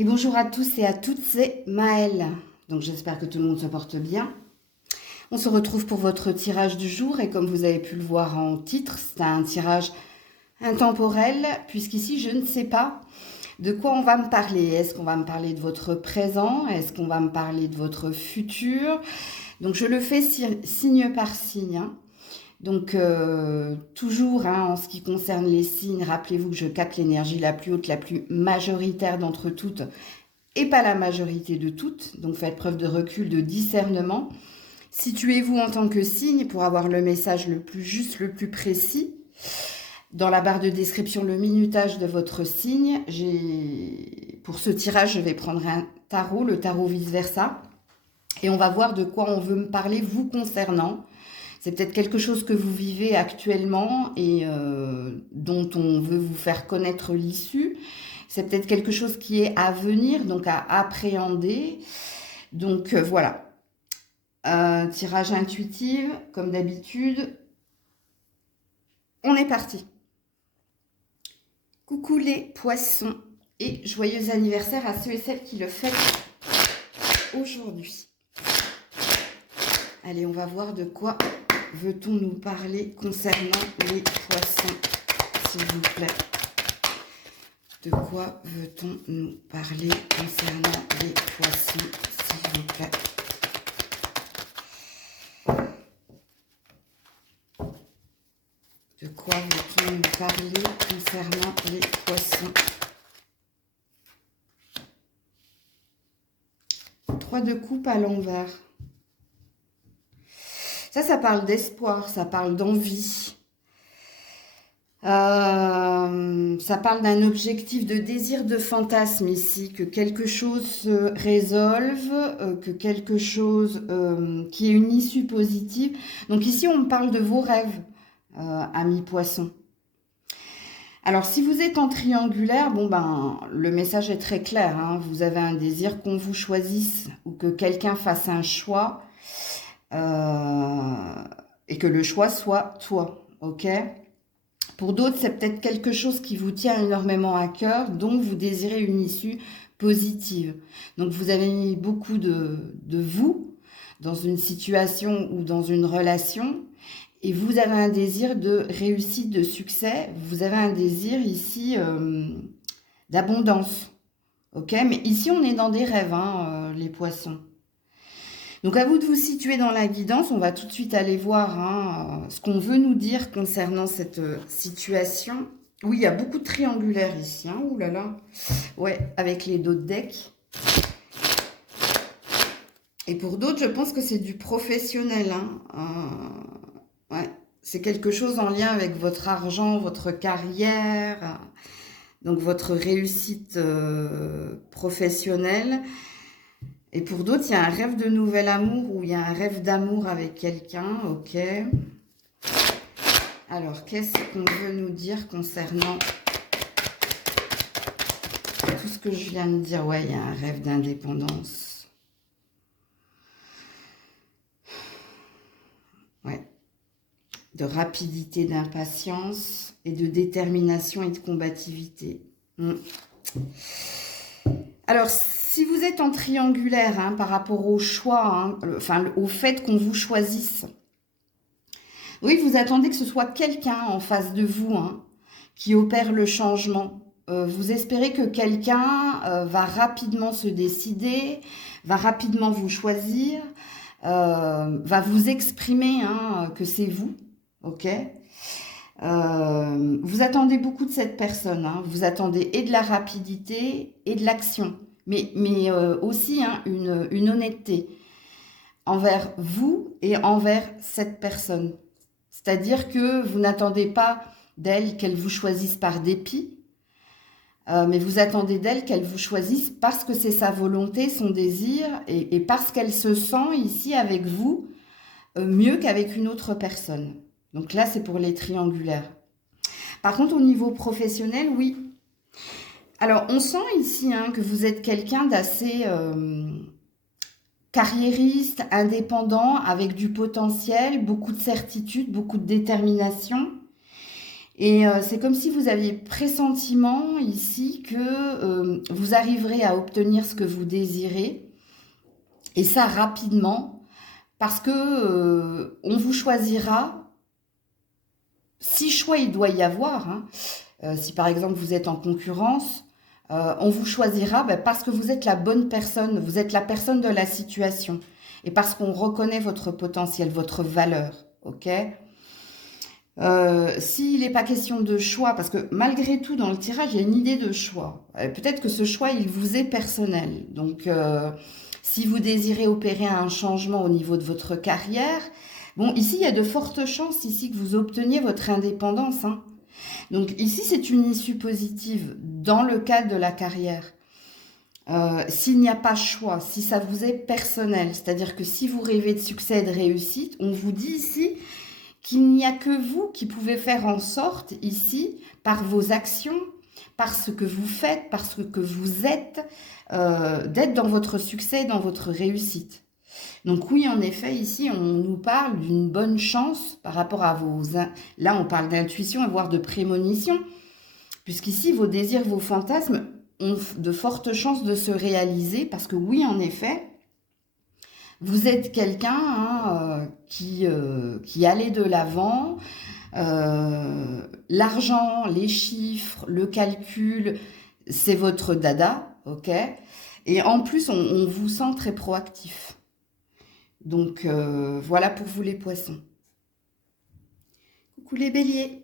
Et bonjour à tous et à toutes, c'est Maëlle. Donc j'espère que tout le monde se porte bien. On se retrouve pour votre tirage du jour et comme vous avez pu le voir en titre, c'est un tirage intemporel puisqu'ici je ne sais pas de quoi on va me parler. Est-ce qu'on va me parler de votre présent? Est-ce qu'on va me parler de votre futur? Donc je le fais signe par signe, hein. Donc toujours en ce qui concerne les signes, rappelez-vous que je capte l'énergie la plus haute, la plus majoritaire d'entre toutes et pas la majorité de toutes. Donc faites preuve de recul, de discernement. Situez-vous en tant que signe pour avoir le message le plus juste, le plus précis. Dans la barre de description, le minutage de votre signe. Pour ce tirage, je vais prendre un tarot, le tarot vice-versa. Et on va voir de quoi on veut me parler vous concernant. C'est peut-être quelque chose que vous vivez actuellement et dont on veut vous faire connaître l'issue. C'est peut-être quelque chose qui est à venir, donc à appréhender. Donc voilà. Tirage intuitif, comme d'habitude. On est parti. Coucou les poissons et joyeux anniversaire à ceux et celles qui le fêtent aujourd'hui. Allez, on va voir de quoi veut-on nous parler concernant les poissons, s'il vous plaît. De quoi veut-on nous parler concernant les poissons, s'il vous plaît? De quoi veut-on nous parler concernant les poissons? 3 de coupe à l'envers. Ça parle d'espoir, ça parle d'envie. Ça parle d'un objectif de désir, de fantasme ici, que quelque chose se résolve, que quelque chose qui ait une issue positive. Donc ici, on me parle de vos rêves, amis poissons. Alors, si vous êtes en triangulaire, le message est très clair, hein. Vous avez un désir qu'on vous choisisse ou que quelqu'un fasse un choix et que le choix soit toi, ok? Pour d'autres, c'est peut-être quelque chose qui vous tient énormément à cœur, dont vous désirez une issue positive. Donc, vous avez mis beaucoup de vous dans une situation ou dans une relation et vous avez un désir de réussite, de succès. Vous avez un désir ici d'abondance, ok? Mais ici, on est dans des rêves, les poissons. Donc, à vous de vous situer dans la guidance. On va tout de suite aller voir ce qu'on veut nous dire concernant cette situation. Oui, il y a beaucoup de triangulaires ici. Ouh là là. Ouais, avec les dos de deck. Et pour d'autres, je pense que c'est du professionnel. Ouais, c'est quelque chose en lien avec votre argent, votre carrière, donc votre réussite professionnelle. Et pour d'autres, il y a un rêve de nouvel amour ou il y a un rêve d'amour avec quelqu'un, ok. Alors, qu'est-ce qu'on veut nous dire concernant tout ce que je viens de dire? Ouais, il y a un rêve d'indépendance. Ouais. De rapidité, d'impatience et de détermination et de combativité. Alors, si vous êtes en triangulaire par rapport au choix, au fait qu'on vous choisisse, oui, vous attendez que ce soit quelqu'un en face de vous qui opère le changement. Vous espérez que quelqu'un va rapidement se décider, va rapidement vous choisir, va vous exprimer que c'est vous, ok? Vous attendez beaucoup de cette personne, vous attendez et de la rapidité et de l'action, mais aussi une honnêteté envers vous et envers cette personne. C'est-à-dire que vous n'attendez pas d'elle qu'elle vous choisisse par dépit, mais vous attendez d'elle qu'elle vous choisisse parce que c'est sa volonté, son désir, et parce qu'elle se sent ici avec vous mieux qu'avec une autre personne. Donc là, c'est pour les triangulaires. Par contre, au niveau professionnel, oui. Alors, on sent ici que vous êtes quelqu'un d'assez carriériste, indépendant, avec du potentiel, beaucoup de certitude, beaucoup de détermination. Et c'est comme si vous aviez pressentiment ici que vous arriverez à obtenir ce que vous désirez, et ça rapidement, parce que on vous choisira, si choix il doit y avoir, hein. Si par exemple vous êtes en concurrence, on vous choisira parce que vous êtes la bonne personne, vous êtes la personne de la situation, et parce qu'on reconnaît votre potentiel, votre valeur, ok? S'il n'est pas question de choix, parce que malgré tout dans le tirage, il y a une idée de choix. Peut-être que ce choix, il vous est personnel. Donc, si vous désirez opérer un changement au niveau de votre carrière, bon, ici, il y a de fortes chances ici que vous obteniez votre indépendance, hein. Donc, ici, c'est une issue positive dans le cadre de la carrière. S'il n'y a pas choix, si ça vous est personnel, c'est-à-dire que si vous rêvez de succès et de réussite, on vous dit ici qu'il n'y a que vous qui pouvez faire en sorte ici, par vos actions, par ce que vous faites, par ce que vous êtes, d'être dans votre succès, dans votre réussite. Donc oui, en effet, ici, on nous parle d'une bonne chance par rapport à vos... Là, on parle d'intuition et voire de prémonition, puisqu'ici, vos désirs, vos fantasmes ont de fortes chances de se réaliser, parce que oui, en effet, vous êtes quelqu'un hein, qui allait de l'avant. L'argent, les chiffres, le calcul, c'est votre dada, ok? Et en plus, on vous sent très proactif. Donc, voilà pour vous les poissons. Coucou les béliers.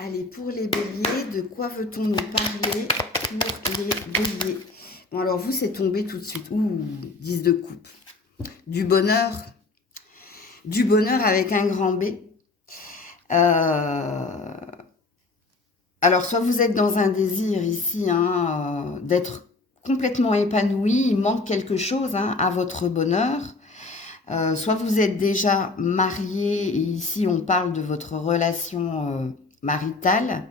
Allez, pour les béliers, de quoi veut-on nous parler pour les béliers? Bon, alors vous, c'est tombé tout de suite. Ouh, 10 de coupe. Du bonheur avec un grand B. Alors, soit vous êtes dans un désir ici hein, d'être complètement épanoui, il manque quelque chose hein, à votre bonheur. Soit vous êtes déjà marié, et ici on parle de votre relation maritale.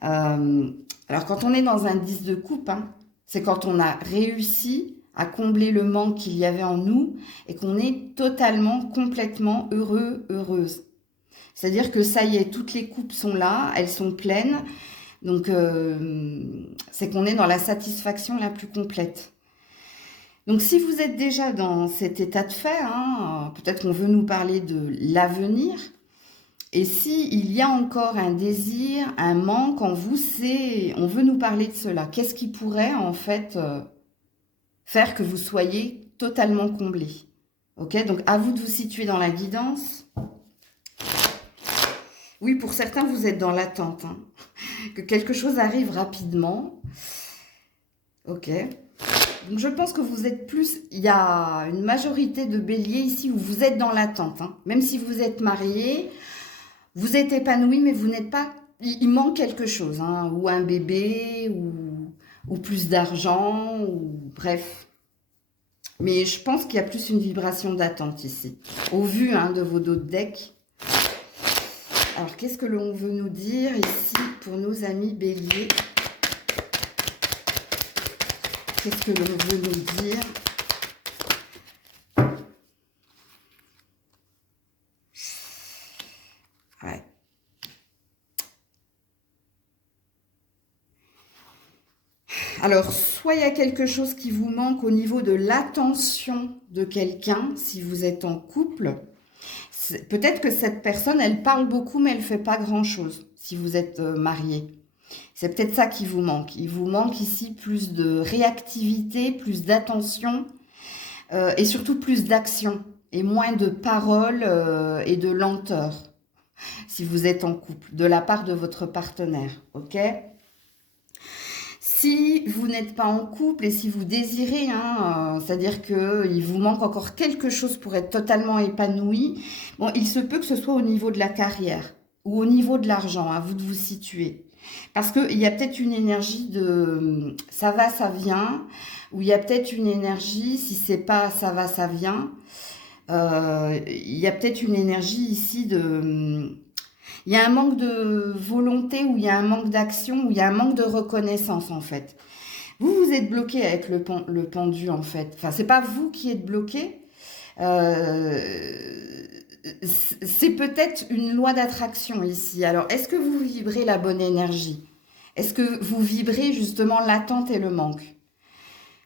Alors, quand on est dans un 10 de coupe, hein, c'est quand on a réussi à combler le manque qu'il y avait en nous et qu'on est totalement, complètement heureux, heureuse. C'est-à-dire que ça y est, toutes les coupes sont là, elles sont pleines. Donc, c'est qu'on est dans la satisfaction la plus complète. Donc, si vous êtes déjà dans cet état de fait, hein, peut-être qu'on veut nous parler de l'avenir. Et si il y a encore un désir, un manque en vous, on veut nous parler de cela. Qu'est-ce qui pourrait, en fait, faire que vous soyez totalement comblé? Ok, donc à vous de vous situer dans la guidance. Oui, pour certains, vous êtes dans l'attente, hein, que quelque chose arrive rapidement. Ok. Donc, je pense que vous êtes plus... Il y a une majorité de béliers ici où vous êtes dans l'attente. Hein. Même si vous êtes marié, vous êtes épanoui, mais vous n'êtes pas... Il manque quelque chose, hein, ou un bébé, ou plus d'argent, ou bref. Mais je pense qu'il y a plus une vibration d'attente ici. Au vu hein, de vos dos de deck. Alors, qu'est-ce que l'on veut nous dire ici pour nos amis béliers? Qu'est-ce que l'on veut nous dire? Ouais. Alors, soit il y a quelque chose qui vous manque au niveau de l'attention de quelqu'un, si vous êtes en couple. Peut-être que cette personne, elle parle beaucoup, mais elle ne fait pas grand-chose, si vous êtes marié. C'est peut-être ça qui vous manque. Il vous manque ici plus de réactivité, plus d'attention, et surtout plus d'action, et moins de paroles et de lenteur, si vous êtes en couple, de la part de votre partenaire, ok? Si vous n'êtes pas en couple et si vous désirez, hein, c'est-à-dire qu'il vous manque encore quelque chose pour être totalement épanoui, bon, il se peut que ce soit au niveau de la carrière ou au niveau de l'argent, à vous de vous situer. Parce qu'il y a peut-être une énergie de ça va, ça vient, ou il y a peut-être une énergie, si c'est pas ça va, ça vient, il y a peut-être une énergie ici de... Il y a un manque de volonté, ou il y a un manque d'action, ou il y a un manque de reconnaissance, en fait. Vous êtes bloqué avec le pendu, en fait. Enfin, c'est pas vous qui êtes bloqué. c'est peut-être une loi d'attraction ici. Alors, est-ce que vous vibrez la bonne énergie? Est-ce que vous vibrez justement l'attente et le manque?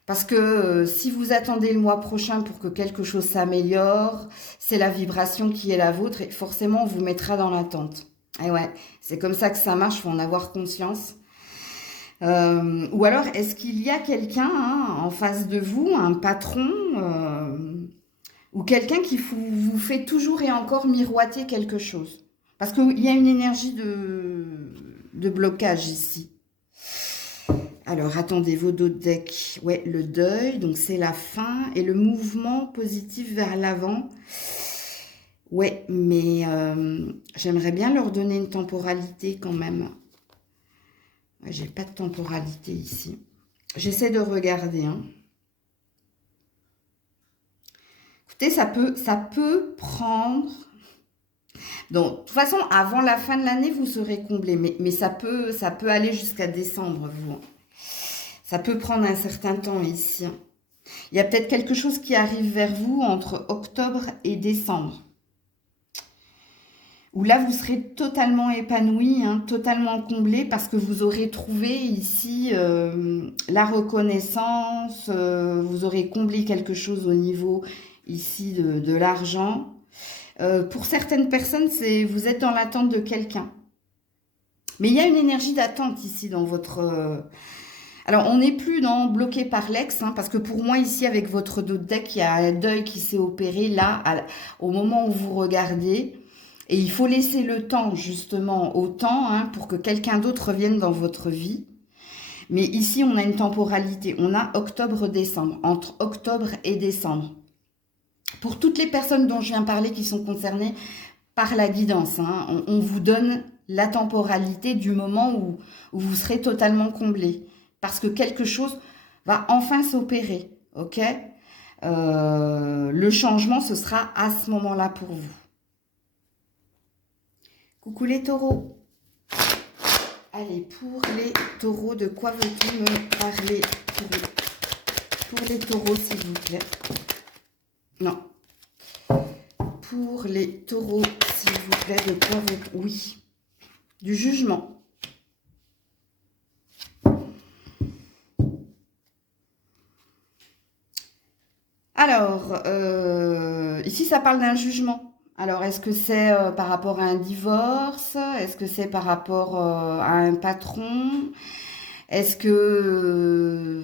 Parce que si vous attendez le mois prochain pour que quelque chose s'améliore, c'est la vibration qui est la vôtre et forcément on vous mettra dans l'attente. Et ouais, c'est comme ça que ça marche, faut en avoir conscience. Ou alors, est-ce qu'il y a quelqu'un en face de vous, un patron ou quelqu'un qui vous fait toujours et encore miroiter quelque chose? Parce qu'il y a une énergie de blocage ici. Alors, attendez vos dos de deck. Ouais, le deuil, donc c'est la fin. Et le mouvement positif vers l'avant. Ouais, mais j'aimerais bien leur donner une temporalité quand même. Ouais, j'ai pas de temporalité ici. J'essaie de regarder. Hein. Écoutez, ça peut prendre... Donc, de toute façon, avant la fin de l'année, vous serez comblé. Mais ça peut aller jusqu'à décembre, vous. Ça peut prendre un certain temps ici. Il y a peut-être quelque chose qui arrive vers vous entre octobre et décembre. Où là, vous serez totalement épanoui, hein, totalement comblé, parce que vous aurez trouvé ici la reconnaissance, vous aurez comblé quelque chose au niveau ici de l'argent. Pour certaines personnes, vous êtes dans l'attente de quelqu'un. Mais il y a une énergie d'attente ici dans votre... Alors, on n'est plus dans bloqué par l'ex, hein, parce que pour moi, ici, avec votre dos de deck, il y a un deuil qui s'est opéré là, au moment où vous regardez. Et il faut laisser le temps, justement, au temps, hein, pour que quelqu'un d'autre revienne dans votre vie. Mais ici, on a une temporalité. On a octobre-décembre, entre octobre et décembre. Pour toutes les personnes dont je viens parler qui sont concernées par la guidance, hein, on vous donne la temporalité du moment où vous serez totalement comblé. Parce que quelque chose va enfin s'opérer, ok? Le changement, ce sera à ce moment-là pour vous. Coucou les taureaux. Allez, pour les taureaux, de quoi veux-tu me parler pour les taureaux, s'il vous plaît? Non. Pour les taureaux, s'il vous plaît, de quoi veux-tu... Oui. Du jugement. Alors, ici, ça parle d'un jugement. Alors, est-ce que c'est par rapport à un divorce? Est-ce que c'est par rapport à un patron? Est-ce que...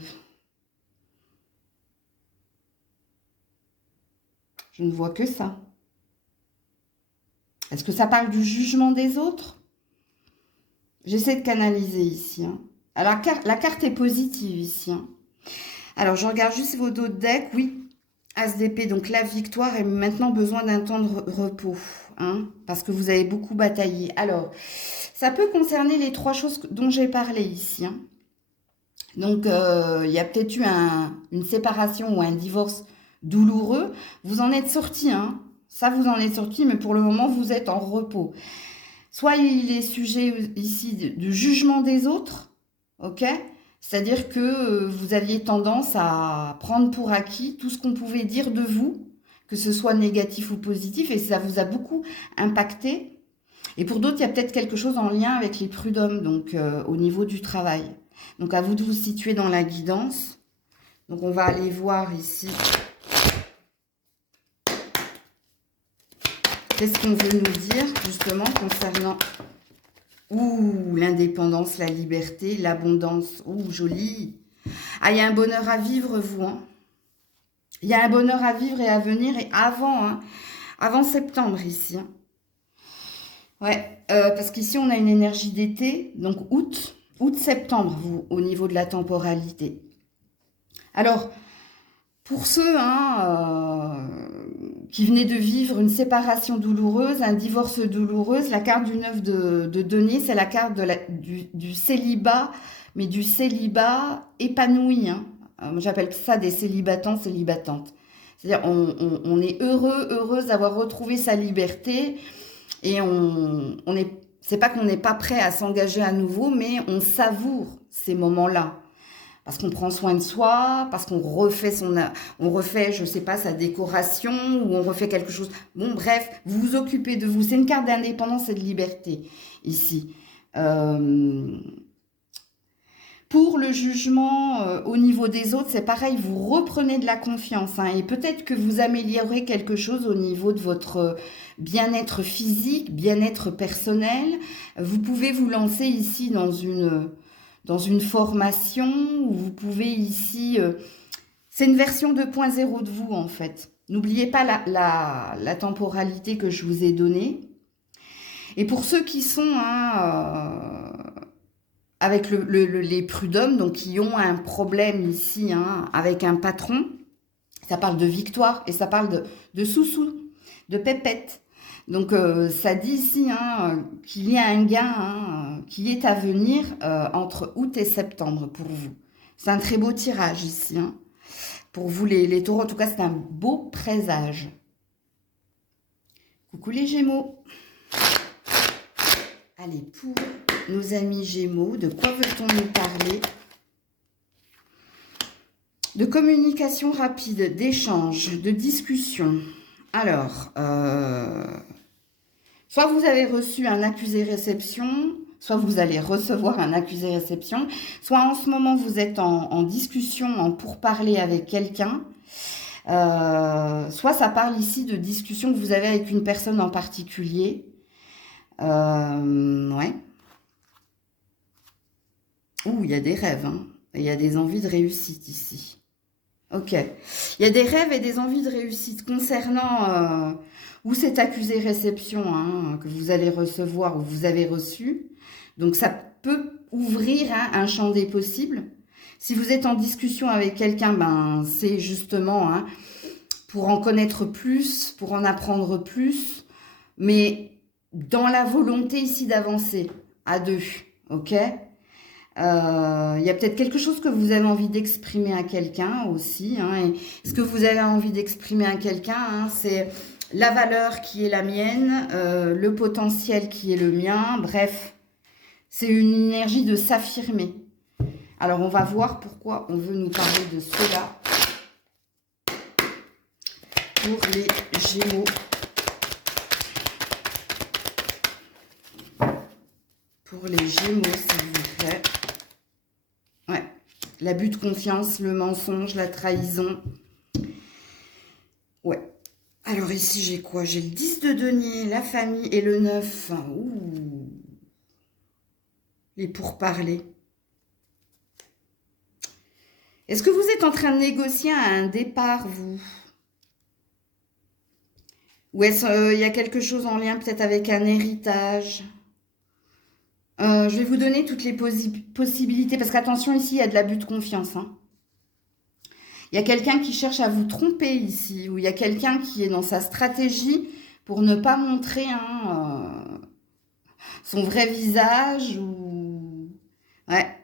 je ne vois que ça. Est-ce que ça parle du jugement des autres? J'essaie de canaliser ici. Hein. Alors, la carte est positive ici. Hein. Alors, je regarde juste vos dos de deck. Oui. As d'épée, donc la victoire et maintenant besoin d'un temps de repos, hein, parce que vous avez beaucoup bataillé. Alors, ça peut concerner les trois choses dont j'ai parlé ici. Hein. Donc, il y a peut-être eu une séparation ou un divorce douloureux. Vous en êtes sorti, hein. Ça, vous en êtes sorti, mais pour le moment, vous êtes en repos. Soit il est sujet ici du jugement des autres, ok ? C'est-à-dire que vous aviez tendance à prendre pour acquis tout ce qu'on pouvait dire de vous, que ce soit négatif ou positif, et ça vous a beaucoup impacté. Et pour d'autres, il y a peut-être quelque chose en lien avec les prud'hommes, donc au niveau du travail. Donc à vous de vous situer dans la guidance. Donc on va aller voir ici. Qu'est-ce qu'on veut nous dire justement concernant... Ouh, l'indépendance, la liberté, l'abondance. Ouh, joli. Ah, il y a un bonheur à vivre, vous. Hein. Il y a un bonheur à vivre et à venir et avant, hein, avant septembre ici. Hein. Ouais, parce qu'ici, on a une énergie d'été, donc août-septembre, vous, au niveau de la temporalité. Alors, pour ceux qui venaient de vivre une séparation douloureuse, un divorce douloureux, la carte du 9 de denier, c'est la carte du célibat, mais du célibat épanoui. Hein. J'appelle ça des célibatants, célibatantes. C'est-à-dire on est heureuse d'avoir retrouvé sa liberté et c'est pas qu'on n'est pas prêt à s'engager à nouveau, mais on savoure ces moments-là. parce qu'on prend soin de soi, parce qu'on refait je sais pas, sa décoration, ou on refait quelque chose. Bon, bref, vous vous occupez de vous. C'est une carte d'indépendance et de liberté, ici. Pour le jugement au niveau des autres, c'est pareil, vous reprenez de la confiance, hein, et peut-être que vous améliorez quelque chose au niveau de votre bien-être physique, bien-être personnel. Vous pouvez vous lancer ici dans une formation, où vous pouvez ici... c'est une version 2.0 de vous, en fait. N'oubliez pas la temporalité que je vous ai donnée. Et pour ceux qui sont... avec les prud'hommes, donc qui ont un problème ici, hein, avec un patron, ça parle de victoire et ça parle de sous-sous, de pépette. Donc ça dit ici, hein, qu'il y a un gain, hein, qui est à venir entre août et septembre pour vous. C'est un très beau tirage ici, hein. Pour vous les taureaux, en tout cas c'est un beau présage. Coucou les Gémeaux. Allez, pour nos amis Gémeaux, de quoi veut-on nous parler? De communication rapide, d'échange, de discussion. Alors, soit vous avez reçu un accusé-réception, soit vous allez recevoir un accusé-réception, soit en ce moment vous êtes en discussion, en pourparler avec quelqu'un, soit ça parle ici de discussion que vous avez avec une personne en particulier. Ouais. Ouh, il y a des rêves, hein. Il y a des envies de réussite ici. Ok. Il y a des rêves et des envies de réussite concernant où cet accusé-réception, hein, que vous allez recevoir ou vous avez reçu. Donc ça peut ouvrir, hein, un champ des possibles. Si vous êtes en discussion avec quelqu'un, ben c'est justement, hein, pour en connaître plus, pour en apprendre plus, mais dans la volonté ici d'avancer à deux, ok? Il y a peut-être quelque chose que vous avez envie d'exprimer à quelqu'un aussi, hein, et ce que vous avez envie d'exprimer à quelqu'un, hein, c'est la valeur qui est la mienne, le potentiel qui est le mien, bref, c'est une énergie de s'affirmer. Alors on va voir pourquoi on veut nous parler de cela pour les Gémeaux. Pour les Gémeaux, s'il vous plaît. Ouais, l'abus de confiance, le mensonge, la trahison. Ouais. Alors ici, j'ai quoi? J'ai le 10 de denier, la famille et le 9. Ouh. Les pourparlers. Est-ce que vous êtes en train de négocier un départ, vous? Ou est-ce qu'il y a quelque chose en lien peut-être avec un héritage? Je vais vous donner toutes les possibilités, parce qu'attention, ici, il y a de l'abus de confiance, hein. Il y a quelqu'un qui cherche à vous tromper ici, ou il y a quelqu'un qui est dans sa stratégie pour ne pas montrer, hein, son vrai visage, ou... Ouais.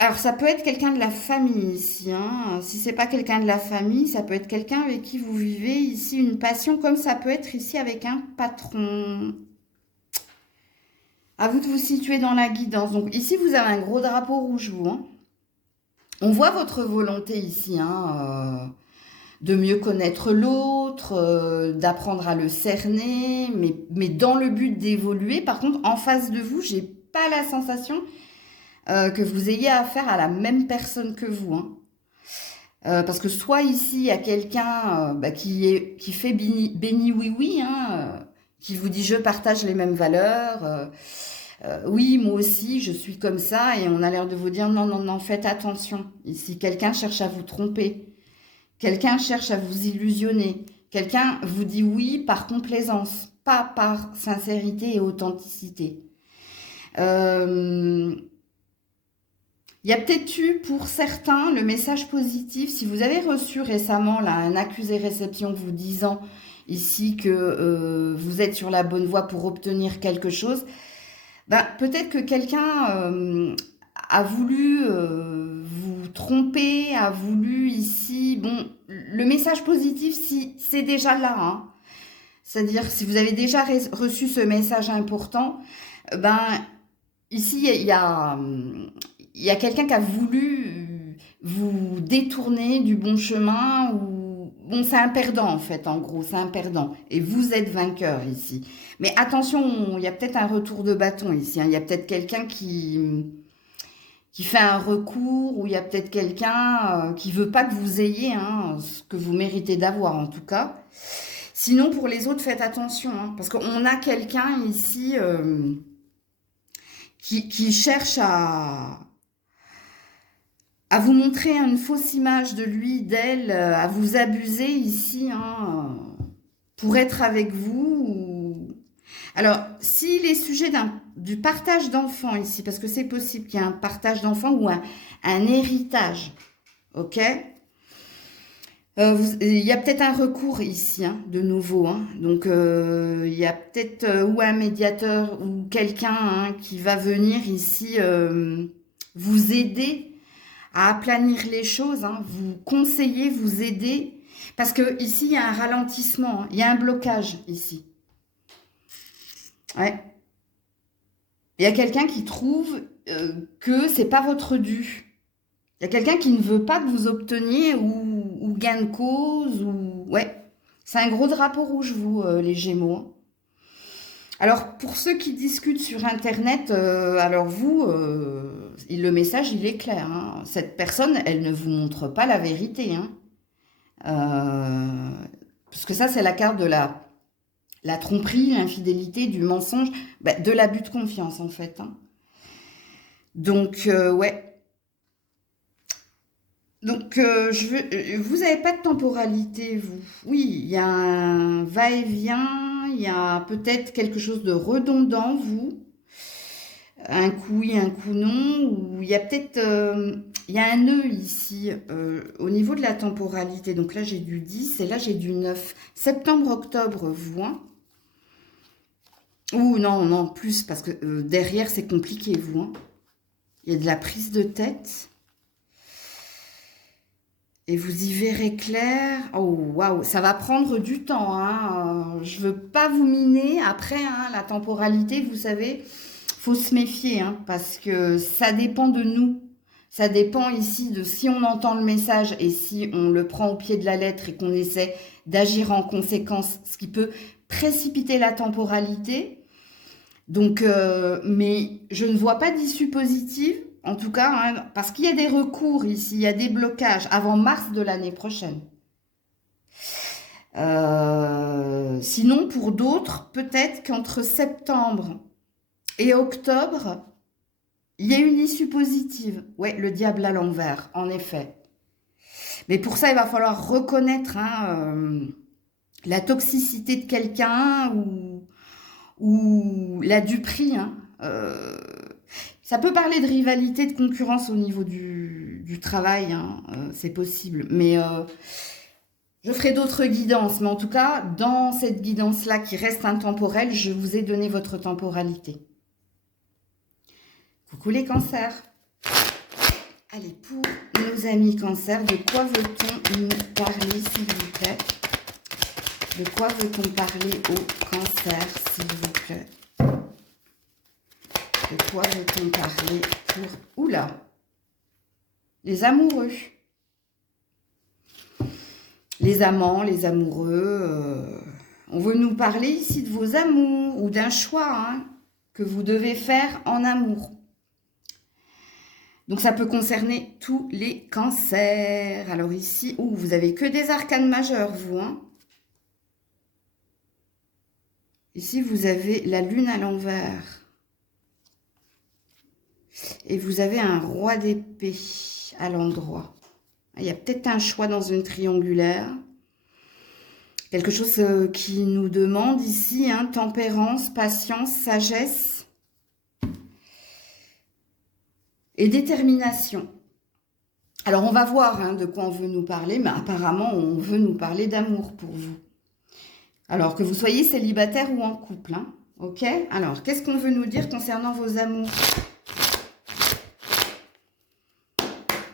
Alors, ça peut être quelqu'un de la famille ici, hein. Si c'est pas quelqu'un de la famille, ça peut être quelqu'un avec qui vous vivez ici une passion, comme ça peut être ici avec un patron. À vous de vous situer dans la guidance. Donc ici, vous avez un gros drapeau rouge, vous, hein. On voit votre volonté ici, hein, de mieux connaître l'autre, d'apprendre à le cerner, mais dans le but d'évoluer. Par contre, en face de vous, j'ai pas la sensation que vous ayez affaire à la même personne que vous, hein. Parce que soit ici, il y a quelqu'un qui fait béni oui, hein, qui vous dit je partage les mêmes valeurs, oui, moi aussi, je suis comme ça, et on a l'air de vous dire non, non, non, faites attention. Ici, quelqu'un cherche à vous tromper, quelqu'un cherche à vous illusionner, quelqu'un vous dit oui par complaisance, pas par sincérité et authenticité. Il y a peut-être eu pour certains le message positif. Si vous avez reçu récemment là, un accusé-réception vous disant ici que vous êtes sur la bonne voie pour obtenir quelque chose, ben, peut-être que quelqu'un a voulu vous tromper, a voulu ici... Bon, le message positif, si c'est déjà là, hein. C'est-à-dire, si vous avez déjà reçu ce message important, ben... ici, il y a quelqu'un qui a voulu vous détourner du bon chemin ou bon, c'est un perdant en fait, en gros, c'est un perdant. Et vous êtes vainqueur ici. Mais attention, il y a peut-être un retour de bâton ici, hein. Il y a peut-être quelqu'un qui fait un recours ou il y a peut-être quelqu'un qui veut pas que vous ayez hein, ce que vous méritez d'avoir en tout cas. Sinon, pour les autres, faites attention, hein, parce qu'on a quelqu'un ici qui cherche à vous montrer une fausse image de lui, d'elle, à vous abuser ici, hein, pour être avec vous. Alors, s'il est sujet du partage d'enfants ici, parce que c'est possible qu'il y ait un partage d'enfants ou un héritage, ok? Il y a peut-être un recours ici, hein, de nouveau. Hein. Donc, il y a peut-être ou un médiateur ou quelqu'un hein, qui va venir ici vous aider à aplanir les choses, hein, vous conseiller, vous aider. Parce que ici, il y a un ralentissement, hein, il y a un blocage ici. Ouais. Il y a quelqu'un qui trouve que c'est pas votre dû. Il y a quelqu'un qui ne veut pas que vous obteniez ou gain de cause ou ouais. C'est un gros drapeau rouge vous les Gémeaux. Hein. Alors pour ceux qui discutent sur internet, alors vous, le message il est clair. Hein. Cette personne, elle ne vous montre pas la vérité. Hein. Parce que ça c'est la carte de la tromperie, l'infidélité, du mensonge, de l'abus de confiance en fait. Hein. Donc, ouais. Donc, vous n'avez pas de temporalité, vous. Oui, il y a un va-et-vient, il y a peut-être quelque chose de redondant, vous. Un coup oui, un coup non, ou il y a peut-être... il y a un nœud ici, au niveau de la temporalité. Donc là, j'ai du 10 et là, j'ai du 9. Septembre, octobre, vous, hein. Ou non, non, plus, parce que derrière, c'est compliqué, vous. Hein. Il y a de la prise de tête. Et vous y verrez clair. Oh, waouh, ça va prendre du temps. Hein. Je veux pas vous miner. Après, hein, la temporalité, vous savez, faut se méfier, hein, parce que ça dépend de nous. Ça dépend ici de si on entend le message et si on le prend au pied de la lettre et qu'on essaie d'agir en conséquence, ce qui peut précipiter la temporalité. Donc, mais je ne vois pas d'issue positive, en tout cas, hein, parce qu'il y a des recours ici, il y a des blocages avant mars de l'année prochaine. Sinon, pour d'autres, peut-être qu'entre septembre et octobre, il y a une issue positive. Ouais, le diable à l'envers, en effet. Mais pour ça, il va falloir reconnaître hein, la toxicité de quelqu'un ou la duperie. Hein, ça peut parler de rivalité, de concurrence au niveau du travail, hein, c'est possible. Mais je ferai d'autres guidances. Mais en tout cas, dans cette guidance-là qui reste intemporelle, je vous ai donné votre temporalité. Coucou les cancers. Allez, pour nos amis cancers, de quoi veut-on nous parler, s'il vous plaît? De quoi veut-on parler aux cancers, s'il vous plaît? De quoi veut-on parler pour... Oula! Les amoureux. Les amants, les amoureux. On veut nous parler ici de vos amours ou d'un choix hein, que vous devez faire en amour. Donc ça peut concerner tous les cancers. Alors ici, vous avez que des arcanes majeures, vous. Hein. Ici, vous avez la lune à l'envers. Et vous avez un roi d'épée à l'endroit. Il y a peut-être un choix dans une triangulaire. Quelque chose qui nous demande ici, hein, tempérance, patience, sagesse et détermination. Alors, on va voir hein, de quoi on veut nous parler, mais apparemment, on veut nous parler d'amour pour vous. Alors, que vous soyez célibataire ou en couple, hein, ok? Alors, qu'est-ce qu'on veut nous dire concernant vos amours?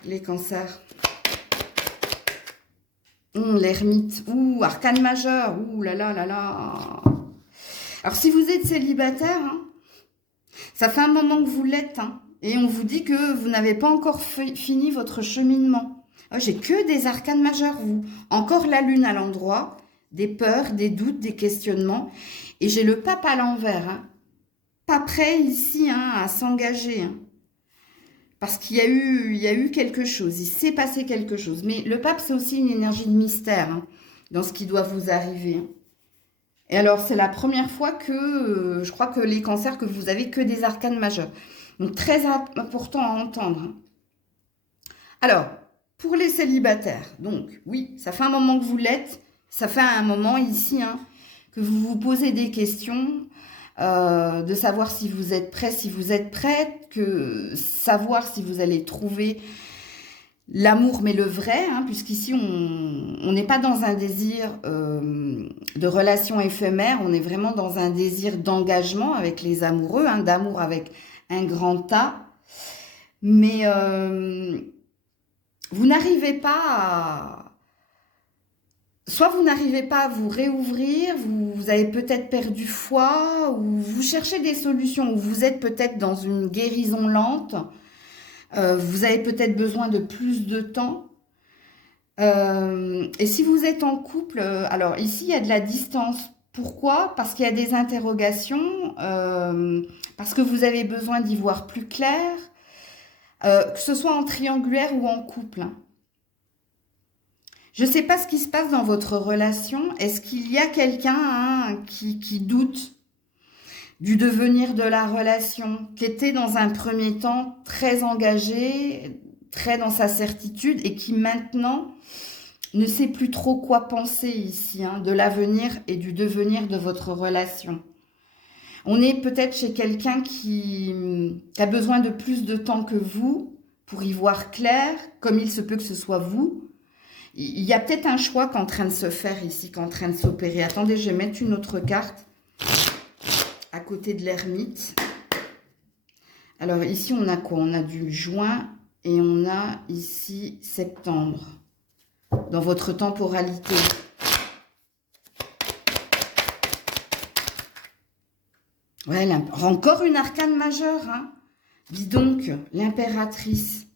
Les cancers. L'ermite. Arcane majeur. Là là là là. Alors, si vous êtes célibataire, hein, Ça fait un moment que vous l'êtes, hein, et on vous dit que vous n'avez pas encore fini votre cheminement. Ah, j'ai que des arcanes majeures, vous. Encore la lune à l'endroit, des peurs, des doutes, des questionnements. Et j'ai le pape à l'envers, hein. Pas prêt ici, hein, à s'engager, hein. Parce il y a eu quelque chose, il s'est passé quelque chose. Mais le pape, c'est aussi une énergie de mystère, hein, dans ce qui doit vous arriver, hein. Et alors, c'est la première fois que je crois que les cancers, que vous avez que des arcanes majeures. Donc, très important à entendre, hein. Alors, pour les célibataires, donc, oui, ça fait un moment que vous l'êtes. Ça fait un moment ici, hein, que vous vous posez des questions, de savoir si vous êtes prêt, si vous êtes prête, que savoir si vous allez trouver l'amour, mais le vrai, hein, puisqu'ici, on n'est pas dans un désir de relation éphémère, on est vraiment dans un désir d'engagement avec les amoureux, hein, d'amour avec un grand A. Mais vous n'arrivez pas à... Soit vous n'arrivez pas à vous réouvrir, vous avez peut-être perdu foi, ou vous cherchez des solutions, ou vous êtes peut-être dans une guérison lente, vous avez peut-être besoin de plus de temps. Et si vous êtes en couple, alors ici il y a de la distance. Pourquoi? Parce qu'il y a des interrogations, parce que vous avez besoin d'y voir plus clair, que ce soit en triangulaire ou en couple, hein. Je ne sais pas ce qui se passe dans votre relation. Est-ce qu'il y a quelqu'un, hein, qui doute du devenir de la relation, qui était dans un premier temps très engagé, très dans sa certitude et qui maintenant ne sait plus trop quoi penser ici, hein, de l'avenir et du devenir de votre relation? On est peut-être chez quelqu'un qui a besoin de plus de temps que vous pour y voir clair, comme il se peut que ce soit vous. Il y a peut-être un choix qui est en train de se faire ici, qui est en train de s'opérer. Attendez, je vais mettre une autre carte à côté de l'ermite. Alors ici, on a quoi? On a du juin et on a ici septembre dans votre temporalité. Ouais, encore une arcane majeure, hein. Dis donc, l'impératrice.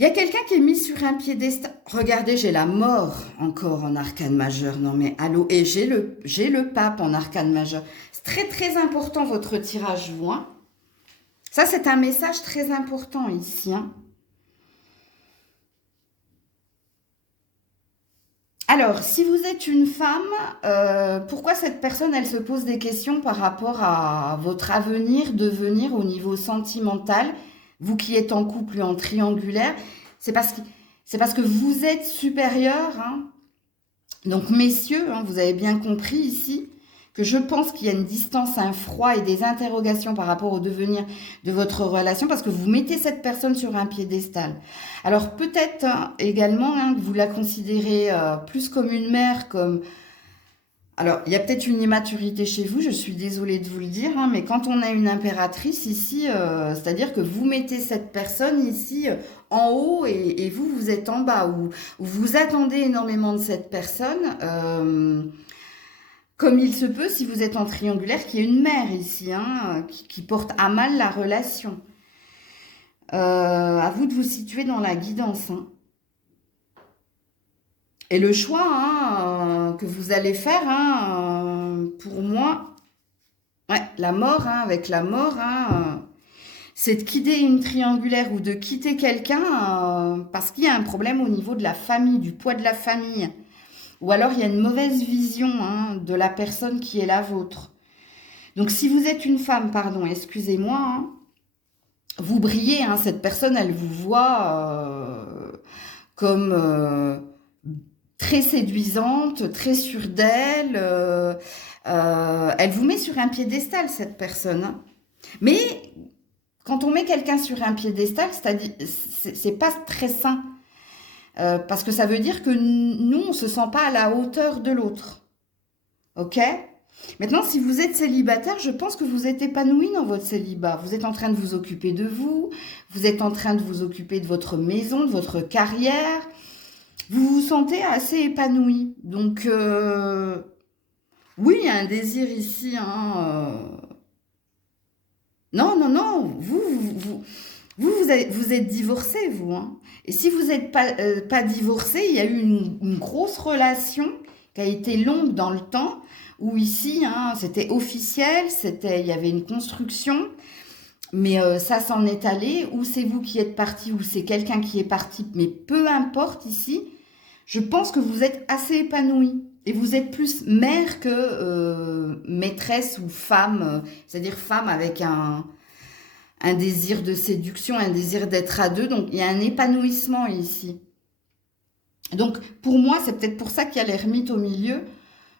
Il y a quelqu'un qui est mis sur un piédestal. Regardez, j'ai la mort encore en arcane majeur. Non mais allô, et j'ai le pape en arcane majeur. C'est très très important votre tirage joint. Ça, c'est un message très important ici, hein. Alors, si vous êtes une femme, pourquoi cette personne, elle se pose des questions par rapport à votre avenir, devenir au niveau sentimental? Vous qui êtes en couple en triangulaire, c'est parce que vous êtes supérieur, hein. Donc, messieurs, hein, vous avez bien compris ici que je pense qu'il y a une distance, un froid et des interrogations par rapport au devenir de votre relation parce que vous mettez cette personne sur un piédestal. Alors, peut-être, hein, également, hein, que vous la considérez plus comme une mère, comme... Alors, il y a peut-être une immaturité chez vous, je suis désolée de vous le dire, hein, mais quand on a une impératrice ici, c'est-à-dire que vous mettez cette personne ici en haut et vous, vous êtes en bas, ou vous attendez énormément de cette personne, comme il se peut si vous êtes en triangulaire, qu'il y ait une mère ici, hein, qui porte à mal la relation. À vous de vous situer dans la guidance, hein. Et le choix, hein, que vous allez faire, hein, pour moi, ouais, la mort, hein, avec la mort, hein, c'est de quitter une triangulaire ou de quitter quelqu'un parce qu'il y a un problème au niveau de la famille, du poids de la famille. Ou alors il y a une mauvaise vision, hein, de la personne qui est la vôtre. Donc si vous êtes une femme, pardon, excusez-moi, hein, vous brillez, hein, cette personne, elle vous voit comme... très séduisante, très sûre d'elle. Elle vous met sur un piédestal, cette personne, hein. Mais quand on met quelqu'un sur un piédestal, c'est pas très sain. Parce que ça veut dire que nous, on se sent pas à la hauteur de l'autre. Ok? Maintenant, si vous êtes célibataire, je pense que vous êtes épanoui dans votre célibat. Vous êtes en train de vous occuper de vous. Vous êtes en train de vous occuper de votre maison, de votre carrière. Vous vous sentez assez épanoui. Donc, oui, il y a un désir ici, hein, Non, non, non, vous êtes divorcé, vous, hein. Et si vous n'êtes pas divorcé, il y a eu une grosse relation qui a été longue dans le temps, où ici, hein, c'était officiel, il y avait une construction, mais ça s'en est allé, ou c'est vous qui êtes parti, ou c'est quelqu'un qui est parti, mais peu importe ici, je pense que vous êtes assez épanoui. Et vous êtes plus mère que maîtresse ou femme, c'est-à-dire femme avec un désir de séduction, un désir d'être à deux. Donc, il y a un épanouissement ici. Donc, pour moi, c'est peut-être pour ça qu'il y a l'ermite au milieu.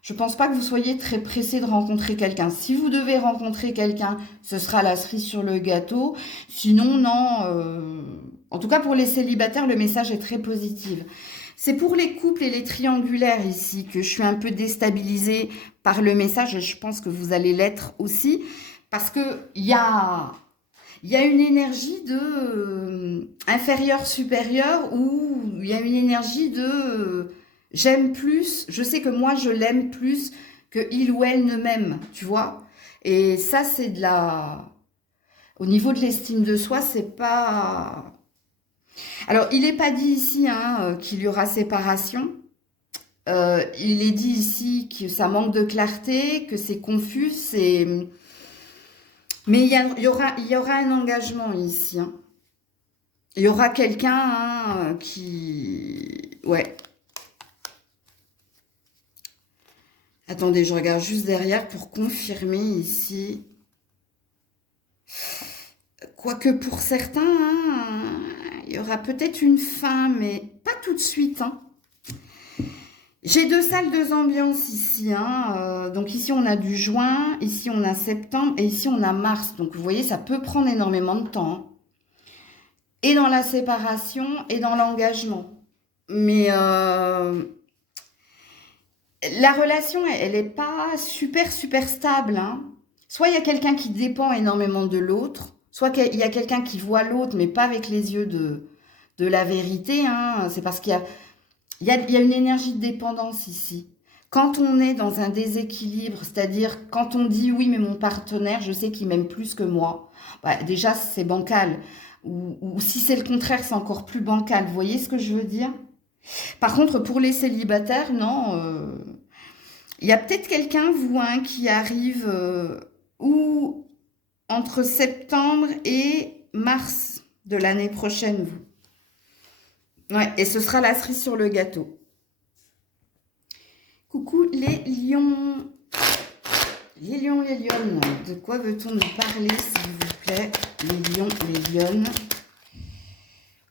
Je pense pas que vous soyez très pressé de rencontrer quelqu'un. Si vous devez rencontrer quelqu'un, ce sera la cerise sur le gâteau. Sinon, non. En tout cas, pour les célibataires, le message est très positif. C'est pour les couples et les triangulaires ici que je suis un peu déstabilisée par le message et je pense que vous allez l'être aussi parce que il y a une énergie de inférieur supérieur ou il y a une énergie de j'aime plus, je sais que moi je l'aime plus que il ou elle ne m'aime, tu vois. Et ça c'est de la au niveau de l'estime de soi, c'est pas alors, il n'est pas dit ici hein, qu'il y aura séparation. Il est dit ici que ça manque de clarté, que c'est confus, mais il y aura un engagement ici, hein. Il y aura quelqu'un hein, qui... Ouais. Attendez, je regarde juste derrière pour confirmer ici. Quoique pour certains, hein, il y aura peut-être une fin, mais pas tout de suite, hein. J'ai deux salles, deux ambiances ici, hein. Donc ici on a du juin, ici on a septembre et ici on a mars. Donc vous voyez, ça peut prendre énormément de temps, hein. Et dans la séparation et dans l'engagement. Mais la relation, elle n'est pas super stable, hein. Soit il y a quelqu'un qui dépend énormément de l'autre, soit il y a quelqu'un qui voit l'autre, mais pas avec les yeux de la vérité, hein. C'est parce il y a une énergie de dépendance ici. Quand on est dans un déséquilibre, c'est-à-dire quand on dit oui, mais mon partenaire, je sais qu'il m'aime plus que moi, bah, déjà c'est bancal. Ou si c'est le contraire, c'est encore plus bancal. Vous voyez ce que je veux dire? Par contre, pour les célibataires, non. Il y a peut-être quelqu'un, vous, hein, qui arrive ou entre septembre et mars de l'année prochaine, vous. Ouais, et ce sera la cerise sur le gâteau. Coucou les lions. Les lions, les lionnes. De quoi veut-on nous parler, s'il vous plaît? Les lions, les lionnes.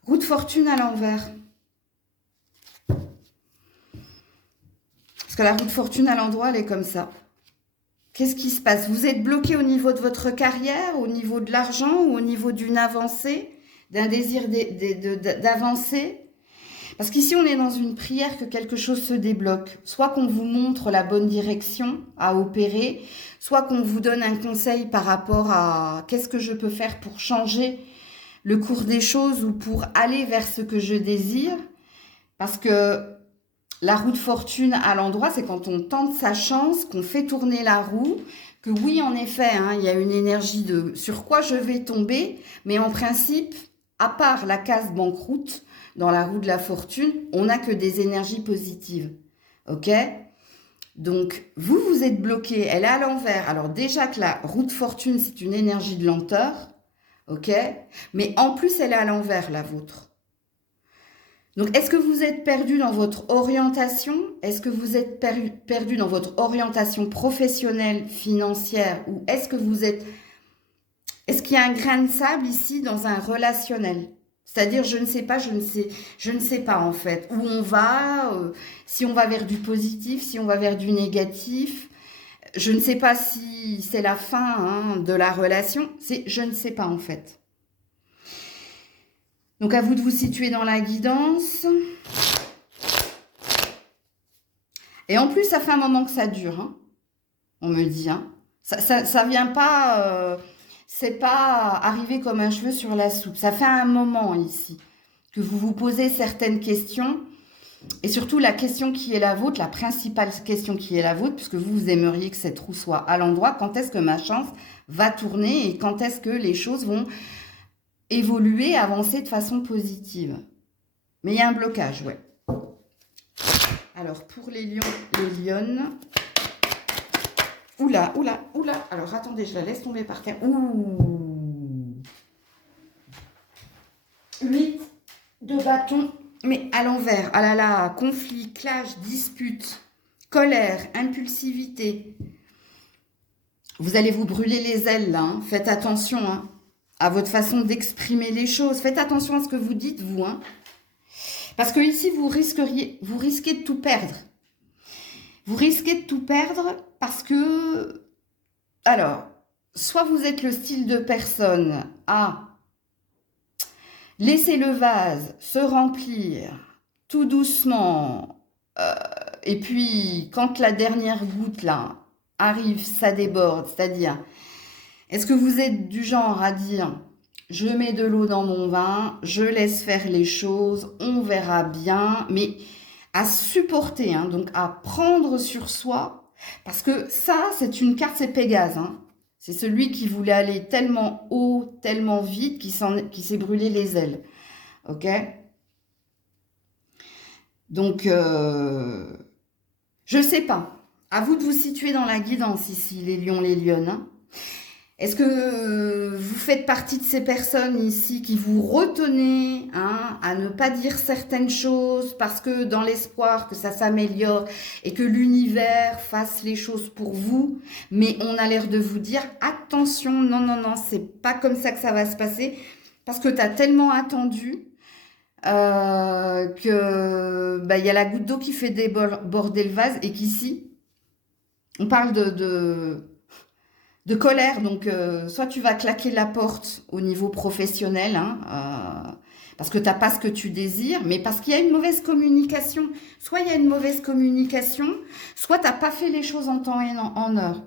Roue de fortune à l'envers. Parce que la roue de fortune à l'endroit, elle est comme ça. Qu'est-ce qui se passe? Vous êtes bloqué au niveau de votre carrière, au niveau de l'argent ou au niveau d'une avancée, d'un désir d'avancer? Parce qu'ici, on est dans une prière que quelque chose se débloque. Soit qu'on vous montre la bonne direction à opérer, soit qu'on vous donne un conseil par rapport à qu'est-ce que je peux faire pour changer le cours des choses ou pour aller vers ce que je désire. Parce que la roue de fortune à l'endroit, c'est quand on tente sa chance, qu'on fait tourner la roue, que oui, en effet, hein, il y a une énergie de sur quoi je vais tomber, mais en principe, à part la case banqueroute, dans la roue de la fortune, on n'a que des énergies positives. Ok? Donc, vous êtes bloqué, elle est à l'envers. Alors déjà que la roue de fortune, c'est une énergie de lenteur. Ok? Mais en plus, elle est à l'envers, la vôtre. Donc, est-ce que vous êtes perdu dans votre orientation? Est-ce que vous êtes perdu dans votre orientation professionnelle, financière? Ou est-ce que vous êtes... Est-ce qu'il y a un grain de sable ici dans un relationnel? C'est-à-dire, je ne sais pas en fait où on va, si on va vers du positif, si on va vers du négatif. Je ne sais pas si c'est la fin hein, de la relation. Je ne sais pas en fait. Donc à vous de vous situer dans la guidance. Et en plus, ça fait un moment que ça dure, hein, on me dit. Hein. Ça vient pas... c'est pas arrivé comme un cheveu sur la soupe. Ça fait un moment ici que vous vous posez certaines questions Et surtout, la question qui est la vôtre, la principale question qui est la vôtre, puisque vous aimeriez que cette roue soit à l'endroit, quand est-ce que ma chance va tourner et quand est-ce que les choses vont évoluer, avancer de façon positive. Mais il y a un blocage, ouais. Alors, pour les lions, les lionnes... Oula, oula, oula. Alors, attendez, je la laisse tomber par terre. Ouh. 8 de bâton, mais à l'envers. Ah là là, conflit, clash, dispute, colère, impulsivité. Vous allez vous brûler les ailes, là. Hein. Faites attention hein, à votre façon d'exprimer les choses. Faites attention à ce que vous dites, vous. Hein. Parce que ici, vous risquez de tout perdre. Vous risquez de tout perdre parce que... Alors, soit vous êtes le style de personne à laisser le vase se remplir tout doucement. Et puis, quand la dernière goutte, là, arrive, ça déborde. C'est-à-dire, est-ce que vous êtes du genre à dire... Je mets de l'eau dans mon vin, je laisse faire les choses, on verra bien, mais à supporter, hein, donc à prendre sur soi, parce que ça, c'est une carte, c'est Pégase. Hein. C'est celui qui voulait aller tellement haut, tellement vite, qui s'est brûlé les ailes. Ok? Donc, je sais pas. À vous de vous situer dans la guidance ici, les lions, les lionnes. Hein. Est-ce que vous faites partie de ces personnes ici qui vous retenez hein, à ne pas dire certaines choses parce que dans l'espoir que ça s'améliore et que l'univers fasse les choses pour vous, mais on a l'air de vous dire attention, non, non, non, c'est pas comme ça que ça va se passer parce que tu as tellement attendu que bah, y a la goutte d'eau qui fait déborder le vase et qu'ici, on parle de colère, donc soit tu vas claquer la porte au niveau professionnel, hein, parce que tu n'as pas ce que tu désires, mais parce qu'il y a une mauvaise communication. Soit il y a une mauvaise communication, soit tu n'as pas fait les choses en temps et en heure.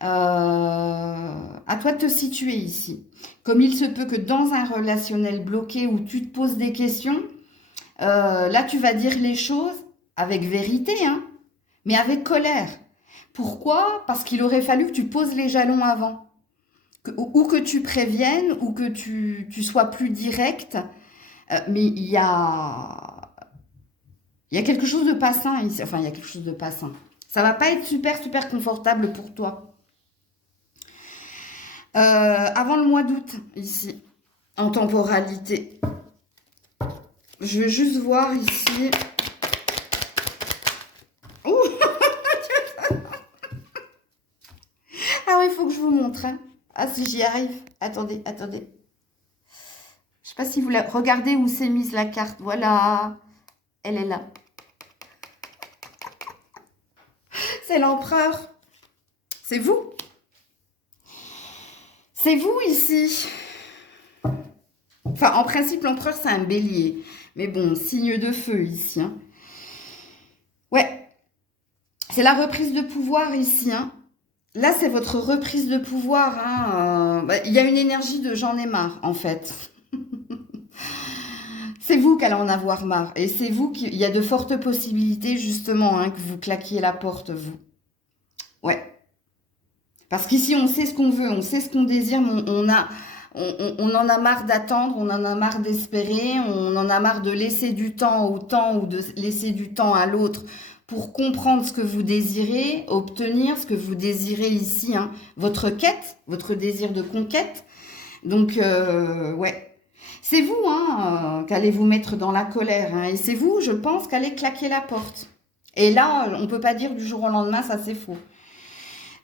À toi de te situer ici. Comme il se peut que dans un relationnel bloqué où tu te poses des questions, là tu vas dire les choses avec vérité, hein, mais avec colère. Pourquoi? Parce qu'il aurait fallu que tu poses les jalons avant. Ou que tu préviennes, ou que tu sois plus direct. Mais il y a quelque chose de pas sain ici. Enfin, il y a quelque chose de pas sain. Ça va pas être super, super confortable pour toi. Avant le mois d'août, ici, en temporalité. Je vais juste voir ici... Ah ouais, il faut que je vous montre. Hein. Ah, si j'y arrive. Attendez, attendez. Je sais pas si vous la... Regardez où s'est mise la carte. Voilà. Elle est là. C'est l'empereur. C'est vous. C'est vous ici. Enfin, en principe, l'empereur, c'est un bélier. Mais bon, signe de feu ici. Hein. Ouais. C'est la reprise de pouvoir ici. Hein. Là, c'est votre reprise de pouvoir. Hein. Il y a une énergie de j'en ai marre, en fait. C'est vous qui allez en avoir marre. Et c'est vous qui... Il y a de fortes possibilités, justement, hein, que vous claquiez la porte, vous. Ouais. Parce qu'ici, on sait ce qu'on veut, on sait ce qu'on désire, mais on en a marre d'attendre, on en a marre d'espérer, on en a marre de laisser du temps au temps ou de laisser du temps à l'autre pour comprendre ce que vous désirez, obtenir ce que vous désirez ici, hein, votre quête, votre désir de conquête. Donc, ouais, c'est vous hein, qu'allez vous mettre dans la colère. Hein, et c'est vous, je pense, qu'allez claquer la porte. Et là, on ne peut pas dire du jour au lendemain, ça c'est faux.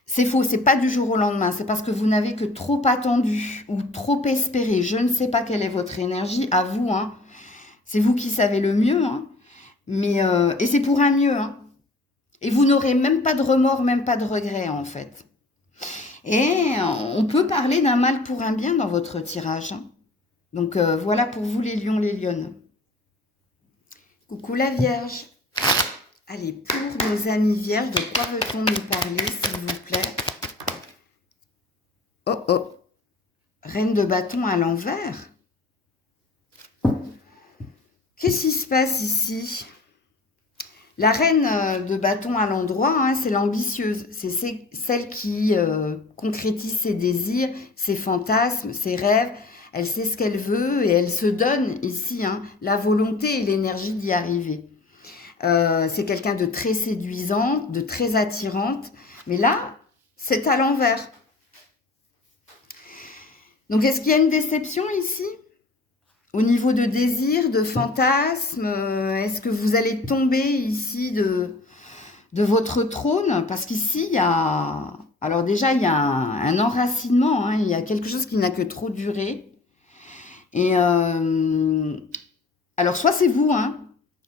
C'est faux, c'est pas du jour au lendemain, c'est parce que vous n'avez que trop attendu ou trop espéré. Je ne sais pas quelle est votre énergie, à vous, hein. C'est vous qui savez le mieux, hein. Mais, et c'est pour un mieux, hein. Et vous n'aurez même pas de remords, même pas de regrets, en fait. Et on peut parler d'un mal pour un bien dans votre tirage. Hein. Donc, voilà pour vous, les lions, les lionnes. Coucou la Vierge. Allez, pour nos amis vierges, de quoi veut-on nous parler, s'il vous plaît? Oh, oh. Reine de bâton à l'envers. Qu'est-ce qui se passe ici? La reine de bâton à l'endroit, hein, c'est l'ambitieuse. C'est celle qui concrétise ses désirs, ses fantasmes, ses rêves. Elle sait ce qu'elle veut et elle se donne ici hein, la volonté et l'énergie d'y arriver. C'est quelqu'un de très séduisante, de très attirante. Mais là, c'est à l'envers. Donc, est-ce qu'il y a une déception ici? Au niveau de désir, de fantasme, est-ce que vous allez tomber ici de votre trône? Parce qu'ici, il y a... Alors déjà, il y a un enracinement, hein, il y a quelque chose qui n'a que trop duré. Et alors, soit c'est vous hein,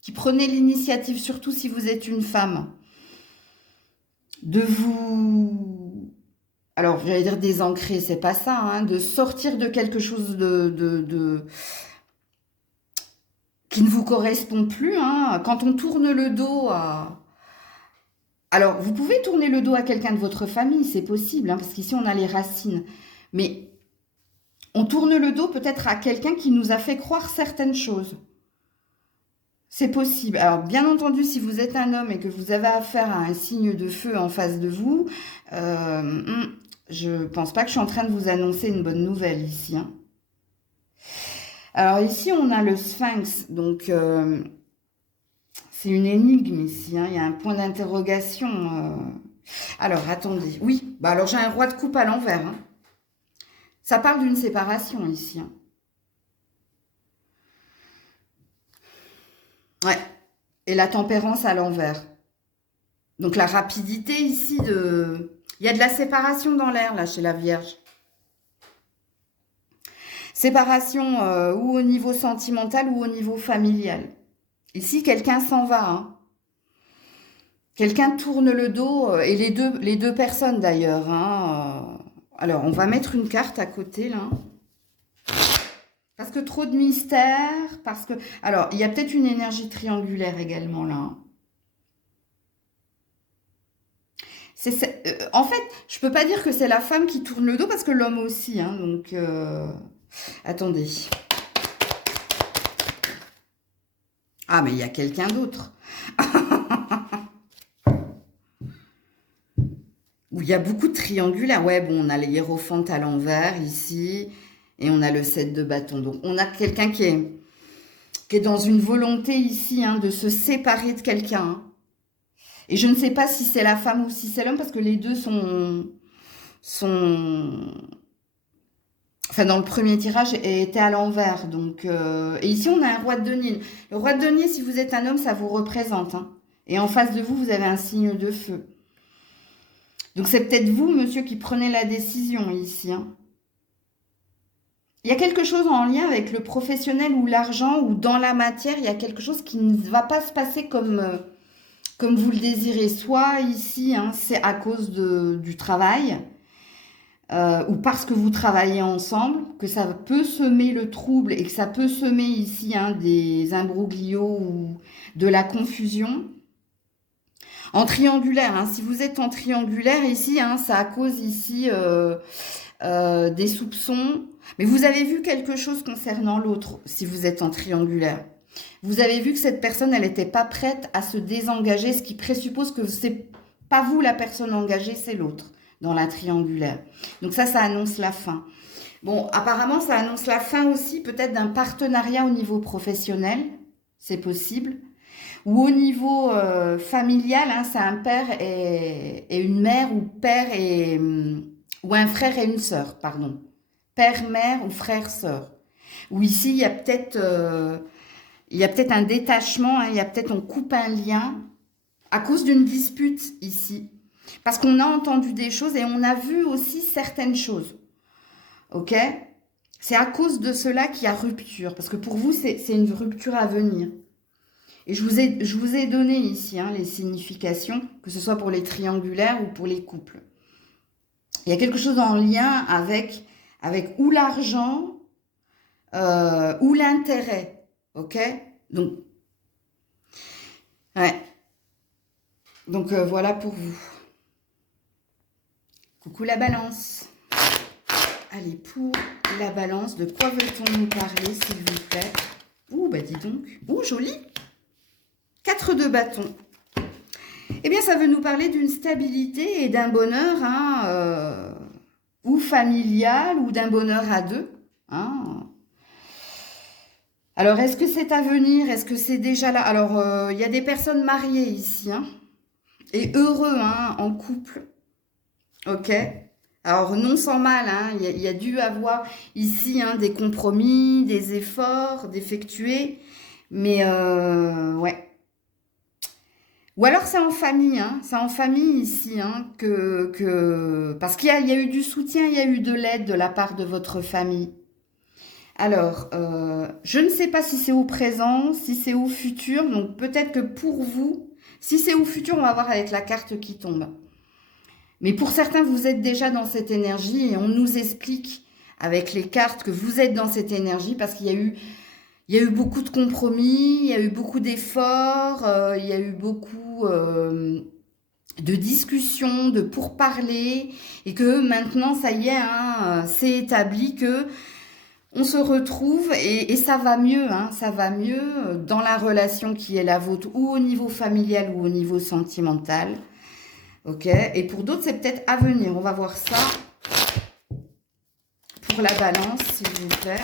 qui prenez l'initiative, surtout si vous êtes une femme, de vous... Alors, j'allais dire désancrer, c'est pas ça, hein, de sortir de quelque chose qui ne vous correspond plus. Hein. Quand on tourne le dos à... Alors, vous pouvez tourner le dos à quelqu'un de votre famille, c'est possible, hein, parce qu'ici, on a les racines. Mais on tourne le dos peut-être à quelqu'un qui nous a fait croire certaines choses. C'est possible. Alors, bien entendu, si vous êtes un homme et que vous avez affaire à un signe de feu en face de vous, je pense pas que je suis en train de vous annoncer une bonne nouvelle ici. Hein. Alors ici, on a le sphinx, donc c'est une énigme ici, hein, il y a un point d'interrogation. Alors, attendez, oui, bah alors j'ai un roi de coupe à l'envers. Hein. Ça parle d'une séparation ici. Hein. Ouais, et la tempérance à l'envers. Donc la rapidité ici de... Il y a de la séparation dans l'air, là, chez la Vierge. Séparation ou au niveau sentimental ou au niveau familial. Ici, quelqu'un s'en va. Hein. Quelqu'un tourne le dos, et les deux personnes d'ailleurs. Hein. Alors, on va mettre une carte à côté, là. Parce que trop de mystère, parce que... Alors, il y a peut-être une énergie triangulaire également, là. En fait, je peux pas dire que c'est la femme qui tourne le dos, parce que l'homme aussi. Hein, donc... Attendez. Ah, mais il y a quelqu'un d'autre. Où il y a beaucoup de triangulaires. Ouais, bon, on a les hiérophantes à l'envers ici. Et on a le 7 de bâton. Donc, on a quelqu'un qui est dans une volonté ici hein, de se séparer de quelqu'un. Hein. Et je ne sais pas si c'est la femme ou si c'est l'homme, parce que les deux sont... Enfin, dans le premier tirage, était à l'envers. Donc, et ici, on a un roi de denier. Le roi de denier, si vous êtes un homme, ça vous représente. Hein. Et en face de vous, vous avez un signe de feu. Donc, c'est peut-être vous, monsieur, qui prenez la décision ici. Hein. Il y a quelque chose en lien avec le professionnel ou l'argent ou dans la matière. Il y a quelque chose qui ne va pas se passer comme vous le désirez. Soit ici, hein, c'est à cause du travail. Ou parce que vous travaillez ensemble, que ça peut semer le trouble et que ça peut semer ici hein, des imbroglios ou de la confusion. En triangulaire, hein, si vous êtes en triangulaire ici, hein, ça à cause ici des soupçons. Mais vous avez vu quelque chose concernant l'autre si vous êtes en triangulaire. Vous avez vu que cette personne, elle n'était pas prête à se désengager, ce qui présuppose que c'est pas vous la personne engagée, c'est l'autre. Dans la triangulaire. Donc ça annonce la fin. Bon, apparemment, ça annonce la fin aussi peut-être d'un partenariat au niveau professionnel. C'est possible. Ou au niveau familial, hein, c'est un père et une mère ou père et... ou un frère et une sœur, pardon. Père, mère ou frère, sœur. Ou ici, il y a peut-être un détachement, hein, il y a peut-être on coupe un lien à cause d'une dispute ici. Parce qu'on a entendu des choses et on a vu aussi certaines choses. Ok? C'est à cause de cela qu'il y a rupture. Parce que pour vous, c'est une rupture à venir. Et je vous ai donné ici hein, les significations, que ce soit pour les triangulaires ou pour les couples. Il y a quelque chose en lien avec ou l'argent ou l'intérêt. Ok? Donc, ouais. Donc, voilà pour vous. Coucou la balance. Allez, pour la balance, de quoi veut-on nous parler, s'il vous plaît? Ouh, bah dis donc. Ouh, joli. 4 de bâton. Eh bien, ça veut nous parler d'une stabilité et d'un bonheur, hein, ou familial, ou d'un bonheur à deux. Hein. Alors, est-ce que c'est à venir? Est-ce que c'est déjà là? Alors, il y a des personnes mariées ici, hein, et heureux, hein, en couple. Ok? Alors, non sans mal, hein, il y a dû avoir ici, hein, des compromis, des efforts d'effectuer. Mais, ouais. Ou alors c'est en famille, hein, c'est en famille ici, hein, parce qu'il y a eu du soutien, il y a eu de l'aide de la part de votre famille. Alors, je ne sais pas si c'est au présent, si c'est au futur, donc peut-être que pour vous, si c'est au futur, on va voir avec la carte qui tombe. Mais pour certains, vous êtes déjà dans cette énergie et on nous explique avec les cartes que vous êtes dans cette énergie parce il y a eu beaucoup de compromis, il y a eu beaucoup d'efforts, il y a eu beaucoup de discussions, de pourparlers, et que maintenant, ça y est, hein, c'est établi que on se retrouve et ça va mieux, hein, ça va mieux dans la relation qui est la vôtre, ou au niveau familial ou au niveau sentimental. Ok, et pour d'autres, c'est peut-être à venir. On va voir ça pour la balance, s'il vous plaît.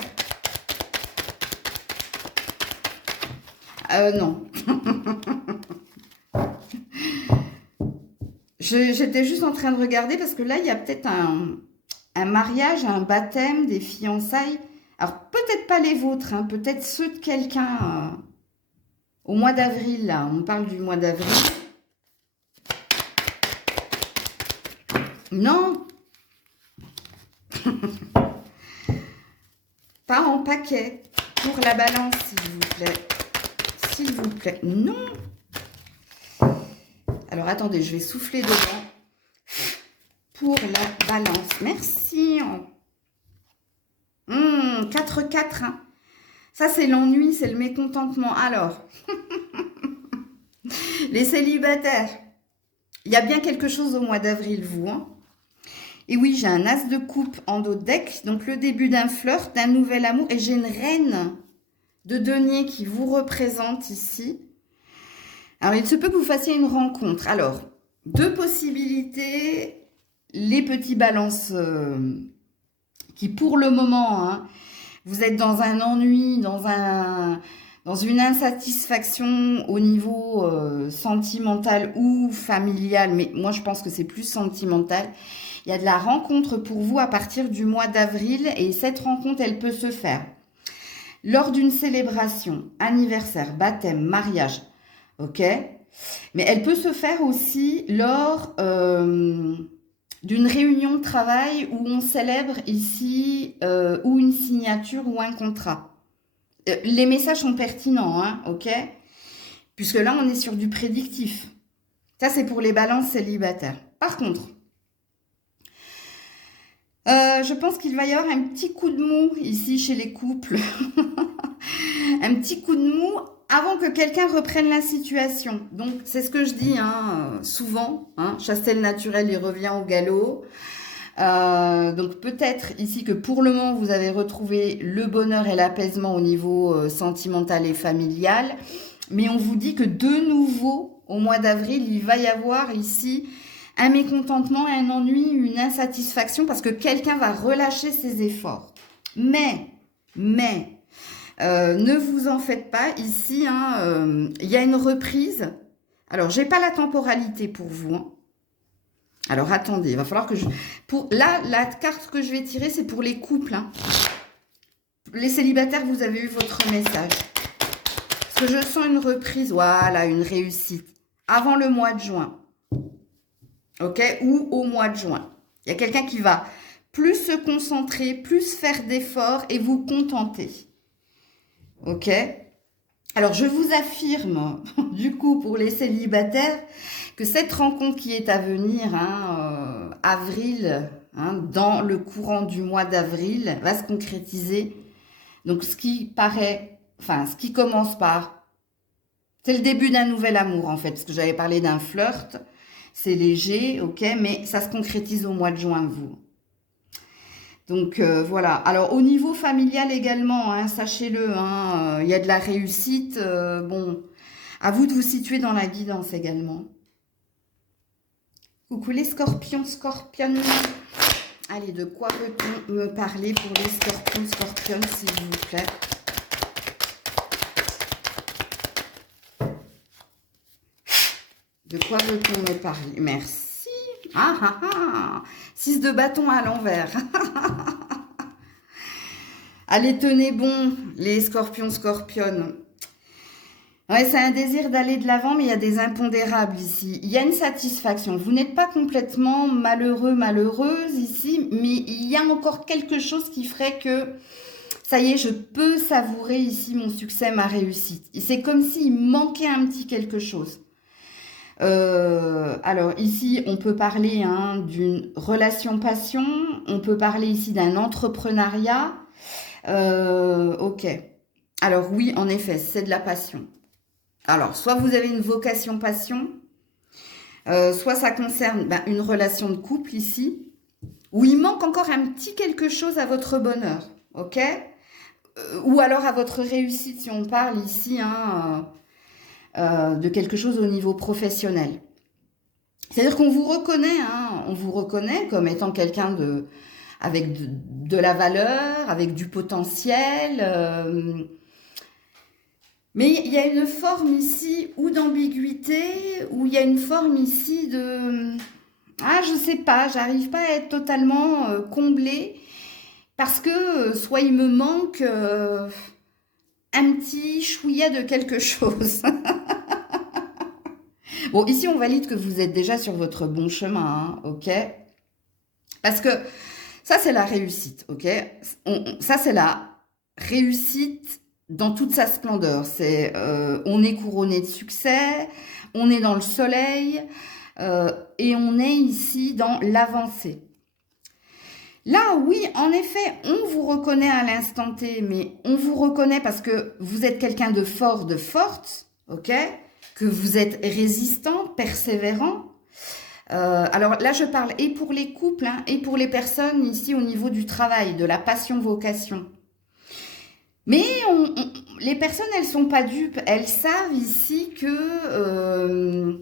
Non. J'étais juste en train de regarder parce que là, il y a peut-être un mariage, un baptême, des fiançailles. Alors, peut-être pas les vôtres, hein, peut-être ceux de quelqu'un au mois d'avril, là. On parle du mois d'avril. Non. Pas en paquet. Pour la balance, s'il vous plaît. S'il vous plaît. Non. Alors, attendez, je vais souffler dedans. Pour la balance. Merci. 4-4. Hein. Ça, c'est l'ennui, c'est le mécontentement. Alors, les célibataires. Il y a bien quelque chose au mois d'avril, vous. Hein. Et oui, j'ai un as de coupe en dos de deck. Donc, le début d'un flirt, d'un nouvel amour. Et j'ai une reine de denier qui vous représente ici. Alors, il se peut que vous fassiez une rencontre. Alors, deux possibilités. Les petits balances qui, pour le moment, hein, vous êtes dans un ennui, dans une insatisfaction au niveau sentimental ou familial. Mais moi, je pense que c'est plus sentimental. Il y a de la rencontre pour vous à partir du mois d'avril. Et cette rencontre, elle peut se faire lors d'une célébration, anniversaire, baptême, mariage. Ok, mais elle peut se faire aussi lors d'une réunion de travail où on célèbre ici ou une signature ou un contrat. Les messages sont pertinents, hein, ok, puisque là on est sur du prédictif. Ça c'est pour les balances célibataires. Par contre, je pense qu'il va y avoir un petit coup de mou ici chez les couples. Un petit coup de mou avant que quelqu'un reprenne la situation. Donc, c'est ce que je dis hein, souvent. Hein, chasser le naturel, il revient au galop. Donc, peut-être ici que pour le moment, vous avez retrouvé le bonheur et l'apaisement au niveau sentimental et familial. Mais on vous dit que de nouveau, au mois d'avril, il va y avoir ici un mécontentement, un ennui, une insatisfaction parce que quelqu'un va relâcher ses efforts. Mais, ne vous en faites pas, ici, hein, y a une reprise. Alors, j'ai pas la temporalité pour vous. Hein. Alors, attendez, il va falloir que je... Là, la carte que je vais tirer, c'est pour les couples. Hein. Les célibataires, vous avez eu votre message. Parce que je sens une reprise, voilà, une réussite. Avant le mois de juin. Ok, ou au mois de juin. Il y a quelqu'un qui va plus se concentrer, plus faire d'efforts et vous contenter. Ok. Alors, je vous affirme, du coup, pour les célibataires, que cette rencontre qui est à venir, hein, avril, hein, dans le courant du mois d'avril, va se concrétiser. Donc, ce qui commence par... C'est le début d'un nouvel amour, en fait, parce que j'avais parlé d'un flirt. C'est léger, ok, mais ça se concrétise au mois de juin, vous. Donc, voilà. Alors, au niveau familial également, hein, sachez-le, hein, y a de la réussite. Bon, à vous de vous situer dans la guidance également. Coucou les scorpions, scorpionnes. Allez, de quoi veut-on me parler pour les scorpions, scorpionnes, s'il vous plaît? De quoi veut-on me parler? Merci. Ah ah ah. 6 de bâton à l'envers. Allez, tenez bon, les scorpions, scorpionnes. Ouais, c'est un désir d'aller de l'avant, mais il y a des impondérables ici. Il y a une satisfaction. Vous n'êtes pas complètement malheureux, malheureuse ici, mais il y a encore quelque chose qui ferait que, ça y est, je peux savourer ici mon succès, ma réussite. C'est comme s'il manquait un petit quelque chose. Alors ici, on peut parler d'une relation-passion, on peut parler ici d'un entrepreneuriat. Ok. Alors oui, en effet, c'est de la passion. Alors, soit vous avez une vocation-passion, soit ça concerne une relation de couple ici, où il manque encore un petit quelque chose à votre bonheur, ok? Ou alors à votre réussite, si on parle ici de quelque chose au niveau professionnel. C'est-à-dire qu'on vous reconnaît, on vous reconnaît comme étant quelqu'un avec de la valeur, avec du potentiel. Mais il y a une forme ici ou d'ambiguïté, ou il y a une forme ici de... Ah, je sais pas, j'arrive pas à être totalement comblée, parce que soit il me manque un petit chouïa de quelque chose. Bon, ici, on valide que vous êtes déjà sur votre bon chemin, ok? Parce que ça, c'est la réussite, ok? Ça, c'est la réussite dans toute sa splendeur. C'est, on est couronné de succès, on est dans le soleil, et on est ici dans l'avancée. Là, oui, en effet, on vous reconnaît à l'instant T, mais on vous reconnaît parce que vous êtes quelqu'un de fort, de forte, ok? Que vous êtes résistant, persévérant. Alors là, je parle et pour les couples, et pour les personnes ici au niveau du travail, de la passion-vocation. Mais les personnes, elles sont pas dupes. Elles savent ici que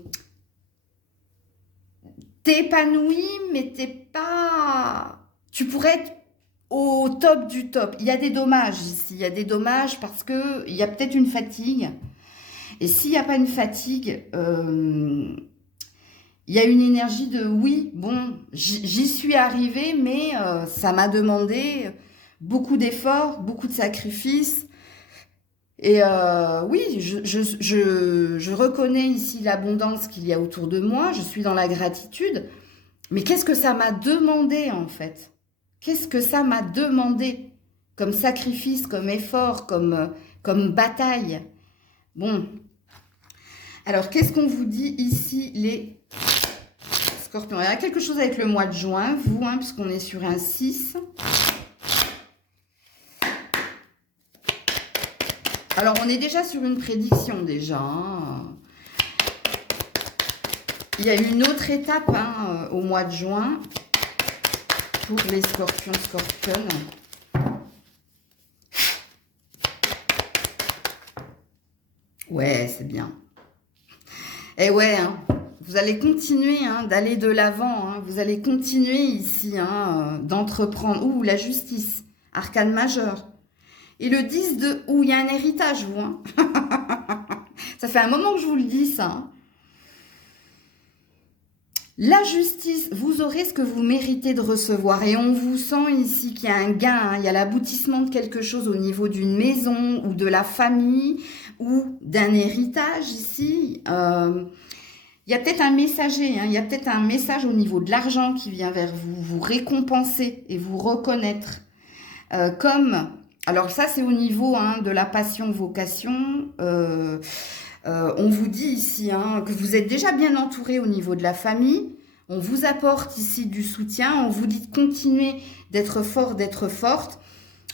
t'es épanoui, mais t'es pas... Tu pourrais être au top du top. Il y a des dommages ici. Il y a des dommages parce que il y a peut-être une fatigue. Et s'il n'y a pas une fatigue, il y a une énergie de oui, bon, j'y suis arrivée, mais ça m'a demandé beaucoup d'efforts, beaucoup de sacrifices. Et oui, je reconnais ici l'abondance qu'il y a autour de moi, je suis dans la gratitude, mais qu'est-ce que ça m'a demandé en fait? Qu'est-ce que ça m'a demandé comme sacrifice, comme effort, comme bataille? Bon, alors qu'est-ce qu'on vous dit ici les scorpions? Il y a quelque chose avec le mois de juin, vous, puisqu'on est sur un 6. Alors, on est déjà sur une prédiction, déjà. Il y a une autre étape au mois de juin pour les scorpions, scorpionnes. Ouais, c'est bien. Et ouais, vous allez continuer d'aller de l'avant. Vous allez continuer ici d'entreprendre. Ouh, la justice, arcane majeure. Et le 10 de... Ouh, il y a un héritage, vous. Ça fait un moment que je vous le dis, ça. La justice, vous aurez ce que vous méritez de recevoir. Et on vous sent ici qu'il y a un gain. Il y a l'aboutissement de quelque chose au niveau d'une maison ou de la famille ou d'un héritage ici. Il y a peut-être un messager. Il y a peut-être un message au niveau de l'argent qui vient vers vous. Vous récompenser et vous reconnaître. Comme... Alors ça, c'est au niveau de la passion-vocation. On vous dit ici que vous êtes déjà bien entouré au niveau de la famille. On vous apporte ici du soutien. On vous dit de continuer d'être fort, d'être forte.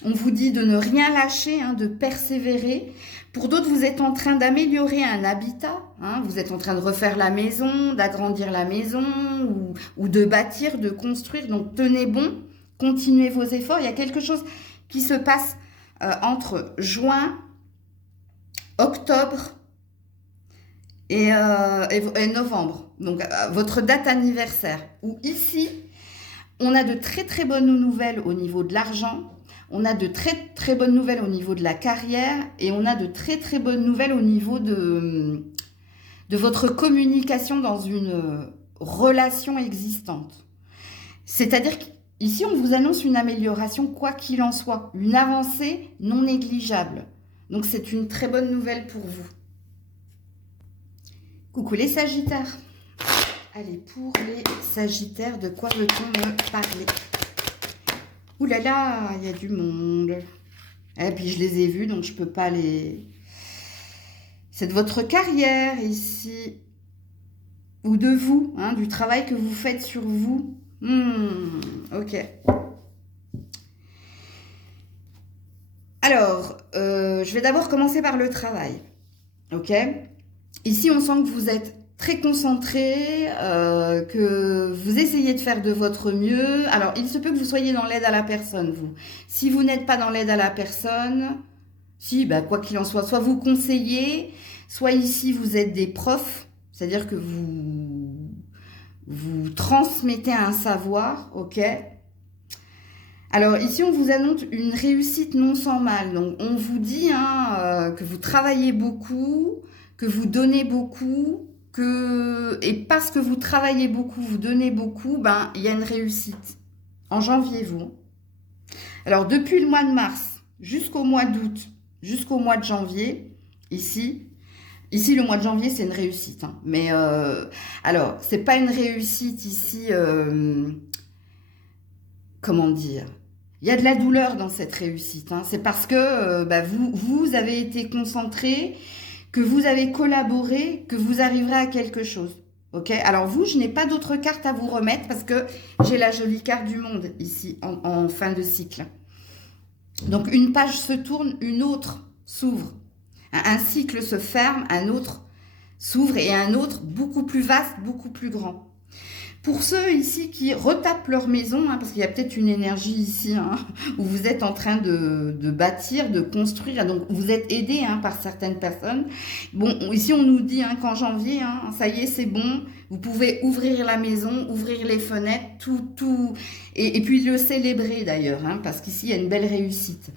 On vous dit de ne rien lâcher, de persévérer. Pour d'autres, vous êtes en train d'améliorer un habitat. Vous êtes en train de refaire la maison, d'agrandir la maison ou de bâtir, de construire. Donc tenez bon, continuez vos efforts. Il y a quelque chose qui se passe entre juin, octobre et novembre. donc votre date anniversaire, ou ici, on a de très très bonnes nouvelles au niveau de l'argent, on a de très très bonnes nouvelles au niveau de la carrière, et on a de très très bonnes nouvelles au niveau de votre communication dans une relation existante. C'est-à-dire qu'ici, on vous annonce une amélioration, quoi qu'il en soit, une avancée non négligeable. Donc, c'est une très bonne nouvelle pour vous. Coucou les Sagittaires. Allez, pour les Sagittaires, de quoi veut-on me parler? Ouh là là, il y a du monde. Et puis, je les ai vus, donc je ne peux pas les... C'est de votre carrière ici, ou de vous, hein, du travail que vous faites sur vous. Ok. Alors, je vais d'abord commencer par le travail. Ok. Ici, on sent que vous êtes très concentré, que vous essayez de faire de votre mieux. Alors, il se peut que vous soyez dans l'aide à la personne, vous. Si vous n'êtes pas dans l'aide à la personne, si, bah, quoi qu'il en soit vous conseillez, soit ici, vous êtes des profs, c'est-à-dire que vous transmettez un savoir, ok? Alors ici, on vous annonce une réussite non sans mal. Donc, on vous dit que vous travaillez beaucoup, que vous donnez beaucoup, et parce que vous travaillez beaucoup, vous donnez beaucoup, ben, il y a une réussite. En janvier, vous. Alors, depuis le mois de mars jusqu'au mois d'août, jusqu'au mois de janvier, ici, le mois de janvier, c'est une réussite. Hein. Mais, alors, c'est pas une réussite ici, comment dire? Il y a de la douleur dans cette réussite. Hein. C'est parce que vous avez été concentré, que vous avez collaboré, que vous arriverez à quelque chose. Ok? Alors vous, je n'ai pas d'autres cartes à vous remettre parce que j'ai la jolie carte du monde ici, en fin de cycle. Donc une page se tourne, une autre s'ouvre. Un cycle se ferme, un autre s'ouvre et un autre beaucoup plus vaste, beaucoup plus grand. Pour ceux ici qui retapent leur maison, parce qu'il y a peut-être une énergie ici, où vous êtes en train de bâtir, de construire, donc vous êtes aidé par certaines personnes. Bon, ici on nous dit qu'en janvier, ça y est, c'est bon, vous pouvez ouvrir la maison, ouvrir les fenêtres, tout, et puis le célébrer d'ailleurs, parce qu'ici il y a une belle réussite.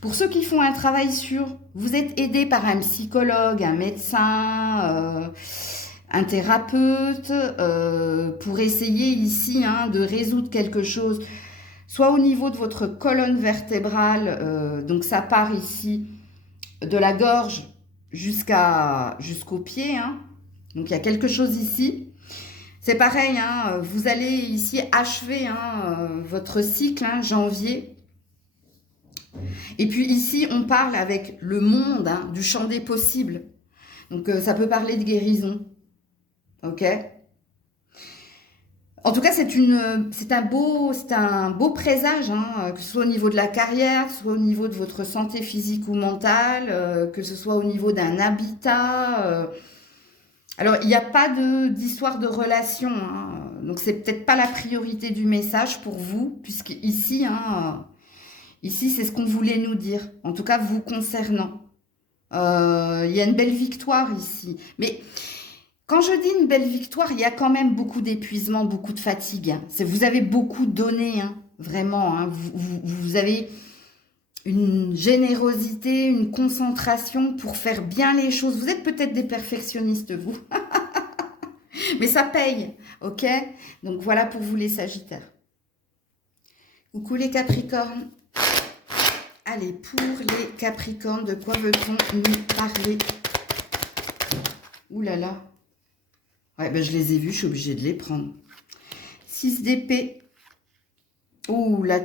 Pour ceux qui font un travail sur, vous êtes aidé par un psychologue, un médecin, un thérapeute, pour essayer ici de résoudre quelque chose, soit au niveau de votre colonne vertébrale, donc ça part ici de la gorge jusqu'au pied, donc il y a quelque chose ici. C'est pareil, vous allez ici achever votre cycle, janvier. Et puis ici, on parle avec le monde, du champ des possibles. Donc ça peut parler de guérison. Ok. En tout cas, c'est un beau présage, que ce soit au niveau de la carrière, que ce soit au niveau de votre santé physique ou mentale, que ce soit au niveau d'un habitat. Alors, il n'y a pas d'histoire de relation, donc c'est peut-être pas la priorité du message pour vous, puisque ici, ici c'est ce qu'on voulait nous dire, en tout cas vous concernant. Il y a une belle victoire ici, mais quand je dis une belle victoire, il y a quand même beaucoup d'épuisement, beaucoup de fatigue. Vous avez beaucoup donné, vraiment. Vous avez une générosité, une concentration pour faire bien les choses. Vous êtes peut-être des perfectionnistes, vous. Mais ça paye, ok? Donc voilà pour vous les Sagittaires. Coucou les Capricornes. Allez, pour les Capricornes, de quoi veut-on nous parler? Ouh là là. Ouais, je les ai vus, je suis obligée de les prendre. 6 d'épée. Ouh, la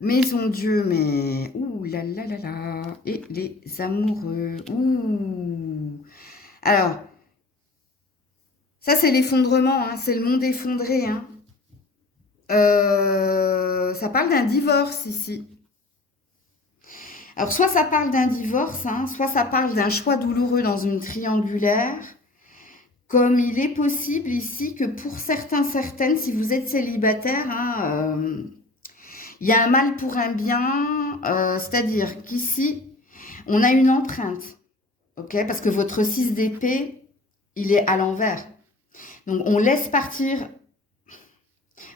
maison Dieu, mais... Ouh là là là là. Et les amoureux. Ouh. Alors, ça c'est l'effondrement, c'est le monde effondré. Ça parle d'un divorce ici. Alors, soit ça parle d'un divorce, soit ça parle d'un choix douloureux dans une triangulaire. Comme il est possible ici que pour certaines, si vous êtes célibataire, il y a un mal pour un bien, c'est-à-dire qu'ici, on a une empreinte, ok? Parce que votre 6 d'épée, il est à l'envers. Donc, on laisse partir.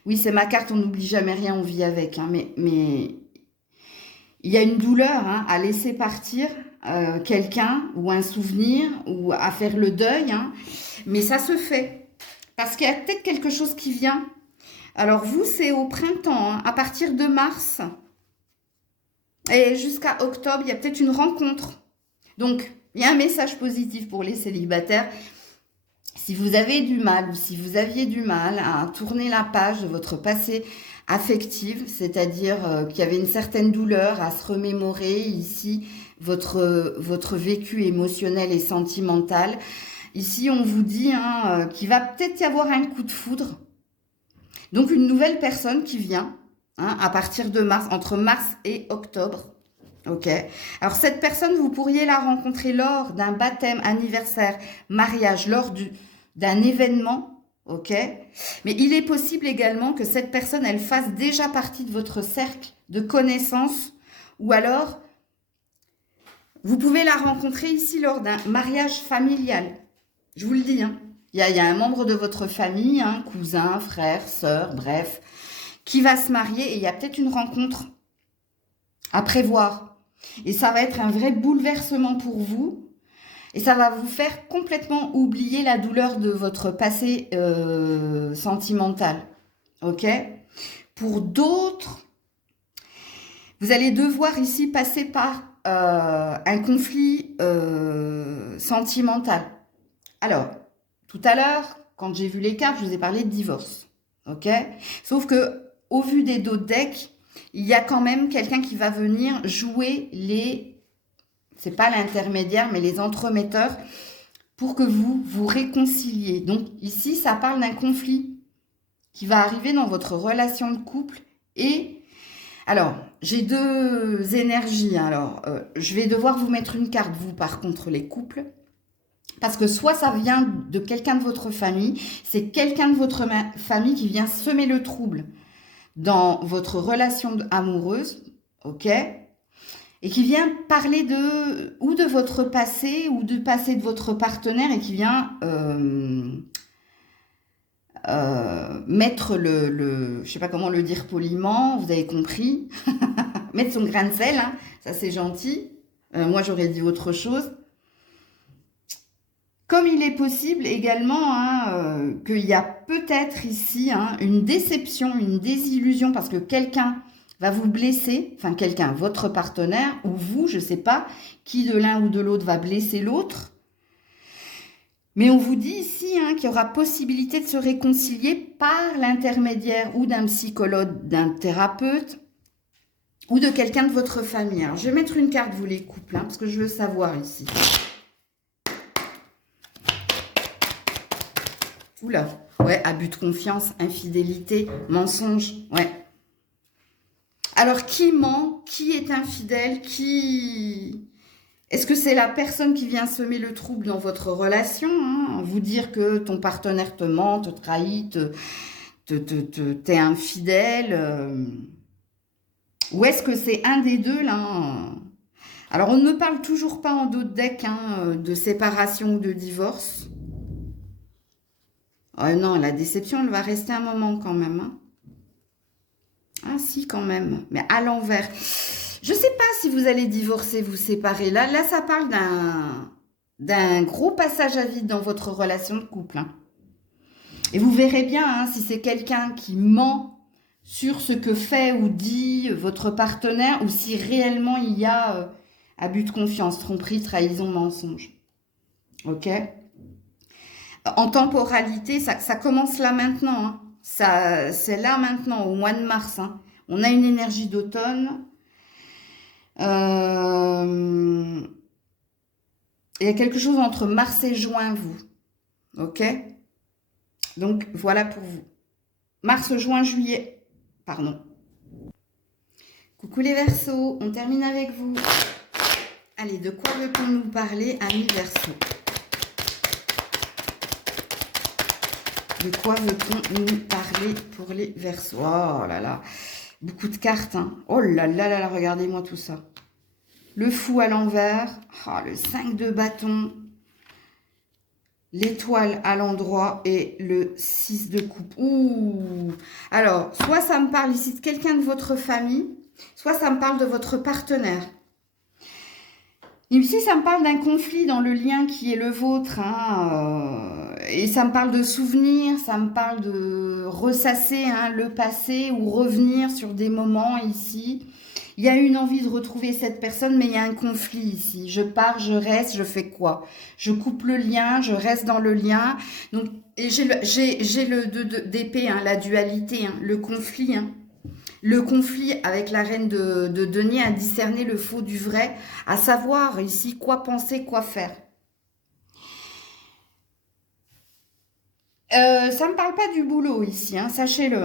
Oui, c'est ma carte, on n'oublie jamais rien, on vit avec. Hein, mais il y a une douleur hein, à laisser partir quelqu'un ou un souvenir ou à faire le deuil. Hein, mais ça se fait. Parce qu'il y a peut-être quelque chose qui vient. Alors, vous, c'est au printemps. Hein, à partir de mars et jusqu'à octobre, il y a peut-être une rencontre. Donc, il y a un message positif pour les célibataires. Si vous avez du mal ou si vous aviez du mal à tourner la page de votre passé affectif, c'est-à-dire qu'il y avait une certaine douleur à se remémorer ici, votre vécu émotionnel et sentimental. Ici, on vous dit hein, qu'il va peut-être y avoir un coup de foudre. Donc, une nouvelle personne qui vient hein, à partir de mars, entre mars et octobre. Ok. Alors, cette personne, vous pourriez la rencontrer lors d'un baptême, anniversaire, mariage, lors d'un événement. Ok. Mais il est possible également que cette personne, elle fasse déjà partie de votre cercle de connaissances ou alors, vous pouvez la rencontrer ici lors d'un mariage familial. Je vous le dis, hein. Il y a un membre de votre famille, un cousin, frère, sœur, bref, qui va se marier et il y a peut-être une rencontre à prévoir. Et ça va être un vrai bouleversement pour vous. Et ça va vous faire complètement oublier la douleur de votre passé sentimental. Ok? Pour d'autres, vous allez devoir ici passer par un conflit sentimental. Alors, tout à l'heure, quand j'ai vu les cartes, je vous ai parlé de divorce. Ok? Sauf que, au vu des d'autres decks, il y a quand même quelqu'un qui va venir jouer c'est pas l'intermédiaire, mais les entremetteurs pour que vous vous réconciliez. Donc ici, ça parle d'un conflit qui va arriver dans votre relation de couple. Et alors, j'ai deux énergies. Alors, je vais devoir vous mettre une carte, vous, par contre, les couples. Parce que soit ça vient de quelqu'un de votre famille, c'est quelqu'un de votre famille qui vient semer le trouble dans votre relation amoureuse, ok, et qui vient parler ou de votre passé ou du passé de votre partenaire et qui vient mettre je sais pas comment le dire poliment, vous avez compris, mettre son grain de sel, hein, ça c'est gentil. Moi j'aurais dit autre chose. Comme il est possible également hein, qu'il y a peut-être ici hein, une déception, une désillusion parce que quelqu'un va vous blesser, enfin quelqu'un, votre partenaire ou vous, je ne sais pas, qui de l'un ou de l'autre va blesser l'autre. Mais on vous dit ici hein, qu'il y aura possibilité de se réconcilier par l'intermédiaire ou d'un psychologue, d'un thérapeute ou de quelqu'un de votre famille. Alors je vais mettre une carte, vous les couples, hein, parce que je veux savoir ici. Oula, ouais, abus de confiance, infidélité, mensonge, ouais. Alors, qui ment? Qui est infidèle? Est-ce que c'est la personne qui vient semer le trouble dans votre relation hein? Vous dire que ton partenaire te ment, te trahit, t'es infidèle ou est-ce que c'est un des deux, là? Alors, on ne me parle toujours pas en d'autres decks hein, de séparation ou de divorce. Oh non, la déception, elle va rester un moment quand même. Hein. Ah si, quand même. Mais à l'envers. Je ne sais pas si vous allez divorcer, vous séparer. Là ça parle d'un gros passage à vide dans votre relation de couple. Hein. Et vous verrez bien, hein, si c'est quelqu'un qui ment sur ce que fait ou dit votre partenaire, ou si réellement il y a abus de confiance, tromperie, trahison, mensonge. Ok ? En temporalité, ça commence là maintenant. Hein. C'est là maintenant, au mois de mars. Hein. On a une énergie d'automne. Il y a quelque chose entre mars et juin, vous. Ok? Donc, voilà pour vous. Mars, juin, juillet. Pardon. Coucou les Verseaux, on termine avec vous. Allez, de quoi veut-on nous parler, amis Verseaux? De quoi veut-on nous parler pour les Verseaux? Oh là là, beaucoup de cartes. Hein. Oh là là là là, regardez-moi tout ça. Le fou à l'envers. Oh, le 5 de bâton. l'étoile à l'endroit et le 6 de coupe. Ouh. Alors, soit ça me parle ici de quelqu'un de votre famille, soit ça me parle de votre partenaire. Ici, ça me parle d'un conflit dans le lien qui est le vôtre. Et ça me parle de souvenirs, ça me parle de ressasser le passé ou revenir sur des moments ici. Il y a une envie de retrouver cette personne, mais il y a un conflit ici. Je pars, je reste, je fais quoi? Je coupe le lien, je reste dans le lien. Donc, et j'ai le 2 d'épée, la dualité, le conflit. Le conflit avec la reine de denier à discerner le faux du vrai, à savoir ici quoi penser, quoi faire. Ça ne me parle pas du boulot ici, sachez-le.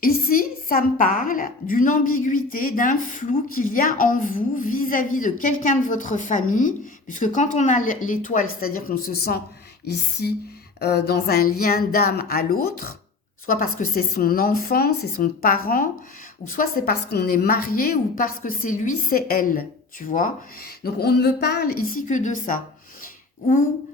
Ici, ça me parle d'une ambiguïté, d'un flou qu'il y a en vous vis-à-vis de quelqu'un de votre famille, puisque quand on a l'étoile, c'est-à-dire qu'on se sent ici dans un lien d'âme à l'autre, soit parce que c'est son enfant, c'est son parent, ou soit c'est parce qu'on est marié, ou parce que c'est lui, c'est elle, tu vois. Donc on ne me parle ici que de ça. Ou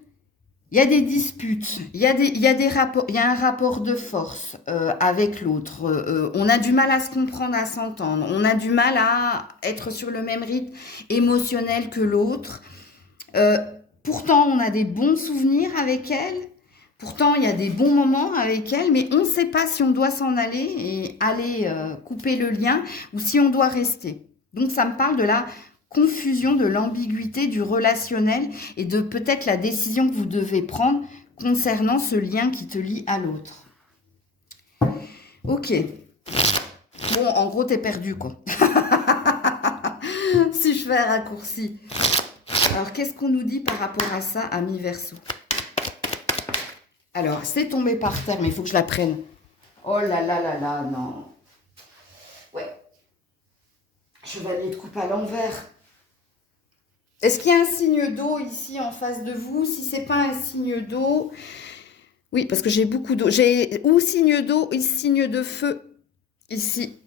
il y a des disputes, il y a des rapports, il y a un rapport de force avec l'autre. On a du mal à se comprendre, à s'entendre. On a du mal à être sur le même rythme émotionnel que l'autre. Pourtant, on a des bons souvenirs avec elle. Pourtant, il y a des bons moments avec elle, mais on ne sait pas si on doit s'en aller et aller couper le lien ou si on doit rester. Donc, ça me parle de la confusion, de l'ambiguïté, du relationnel et de peut-être la décision que vous devez prendre concernant ce lien qui te lie à l'autre. Ok. Bon, en gros, t'es perdu, quoi. Si je fais un raccourci. Alors, qu'est-ce qu'on nous dit par rapport à ça, ami Verseau? Alors, c'est tombé par terre, mais il faut que je la prenne. Oh là là là là, non. Ouais. Chevalier de coupe à l'envers. Est-ce qu'il y a un signe d'eau ici en face de vous? Si c'est pas un signe d'eau, oui, parce que j'ai beaucoup d'eau. J'ai ou signe d'eau ou signe de feu ici.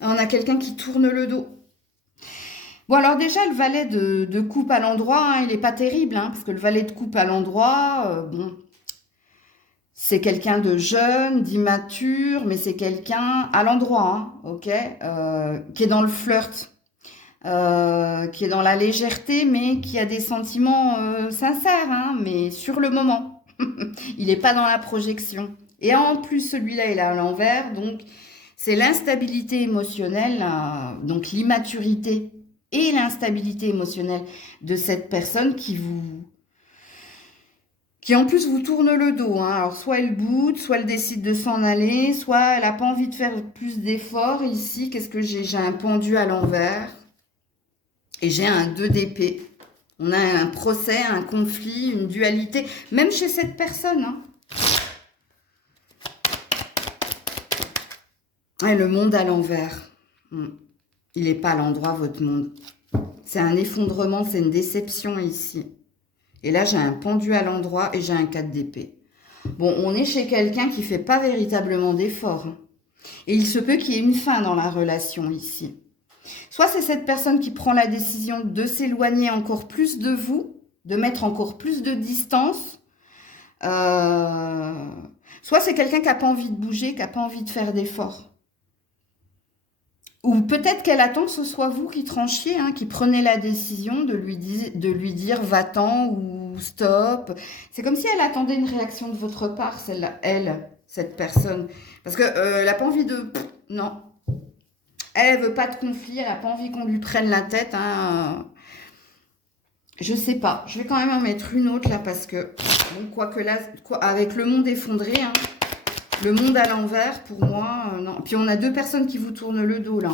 On a quelqu'un qui tourne le dos. Bon, alors déjà, le valet de coupe à l'endroit, il n'est pas terrible, parce que le valet de coupe à l'endroit, bon, c'est quelqu'un de jeune, d'immature, mais c'est quelqu'un à l'endroit, ok, qui est dans le flirt. Qui est dans la légèreté, mais qui a des sentiments sincères, mais sur le moment. Il n'est pas dans la projection. Et en plus, celui-là, il est à l'envers, donc c'est l'instabilité émotionnelle, donc l'immaturité et l'instabilité émotionnelle de cette personne qui en plus vous tourne le dos. Alors soit elle boude, soit elle décide de s'en aller, soit elle n'a pas envie de faire plus d'efforts. Ici, qu'est-ce que j'ai? J'ai un pendu à l'envers. Et j'ai un 2 d'épée. On a un procès, un conflit, une dualité, même chez cette personne. Et le monde à l'envers. Il n'est pas à l'endroit, votre monde. C'est un effondrement, c'est une déception ici. Et là, j'ai un pendu à l'endroit et j'ai un 4 d'épée. Bon, on est chez quelqu'un qui ne fait pas véritablement d'efforts. Et il se peut qu'il y ait une fin dans la relation ici. Soit c'est cette personne qui prend la décision de s'éloigner encore plus de vous, de mettre encore plus de distance. Soit c'est quelqu'un qui n'a pas envie de bouger, qui n'a pas envie de faire d'efforts. Ou peut-être qu'elle attend que ce soit vous qui tranchiez, qui prenez la décision de lui dire va-t'en ou stop. C'est comme si elle attendait une réaction de votre part, cette personne. Parce qu'elle n'a pas envie de... Non. Elle veut pas de conflit, elle n'a pas envie qu'on lui prenne la tête. Je sais pas. Je vais quand même en mettre une autre là parce que, bon, quoique là, avec le monde effondré, le monde à l'envers, pour moi, non. Puis on a 2 personnes qui vous tournent le dos là.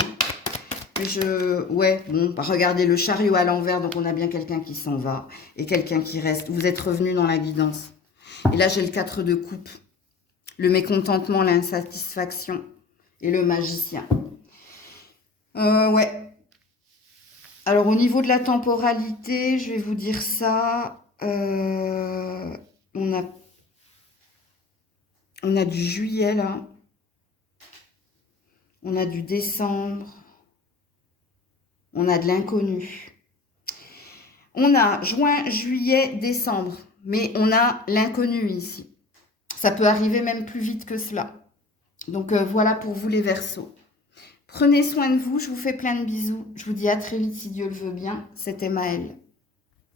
Ouais, bon, regardez le chariot à l'envers, donc on a bien quelqu'un qui s'en va et quelqu'un qui reste. Vous êtes revenu dans la guidance. Et là, j'ai le 4 de coupe. Le mécontentement, l'insatisfaction et le magicien. Ouais. Alors, au niveau de la temporalité, je vais vous dire ça. On a du juillet, là. On a du décembre. On a de l'inconnu. On a juin, juillet, décembre, mais on a l'inconnu ici. Ça peut arriver même plus vite que cela. Donc voilà pour vous les Verseaux. Prenez soin de vous, je vous fais plein de bisous. Je vous dis à très vite si Dieu le veut bien. C'était Maëlle.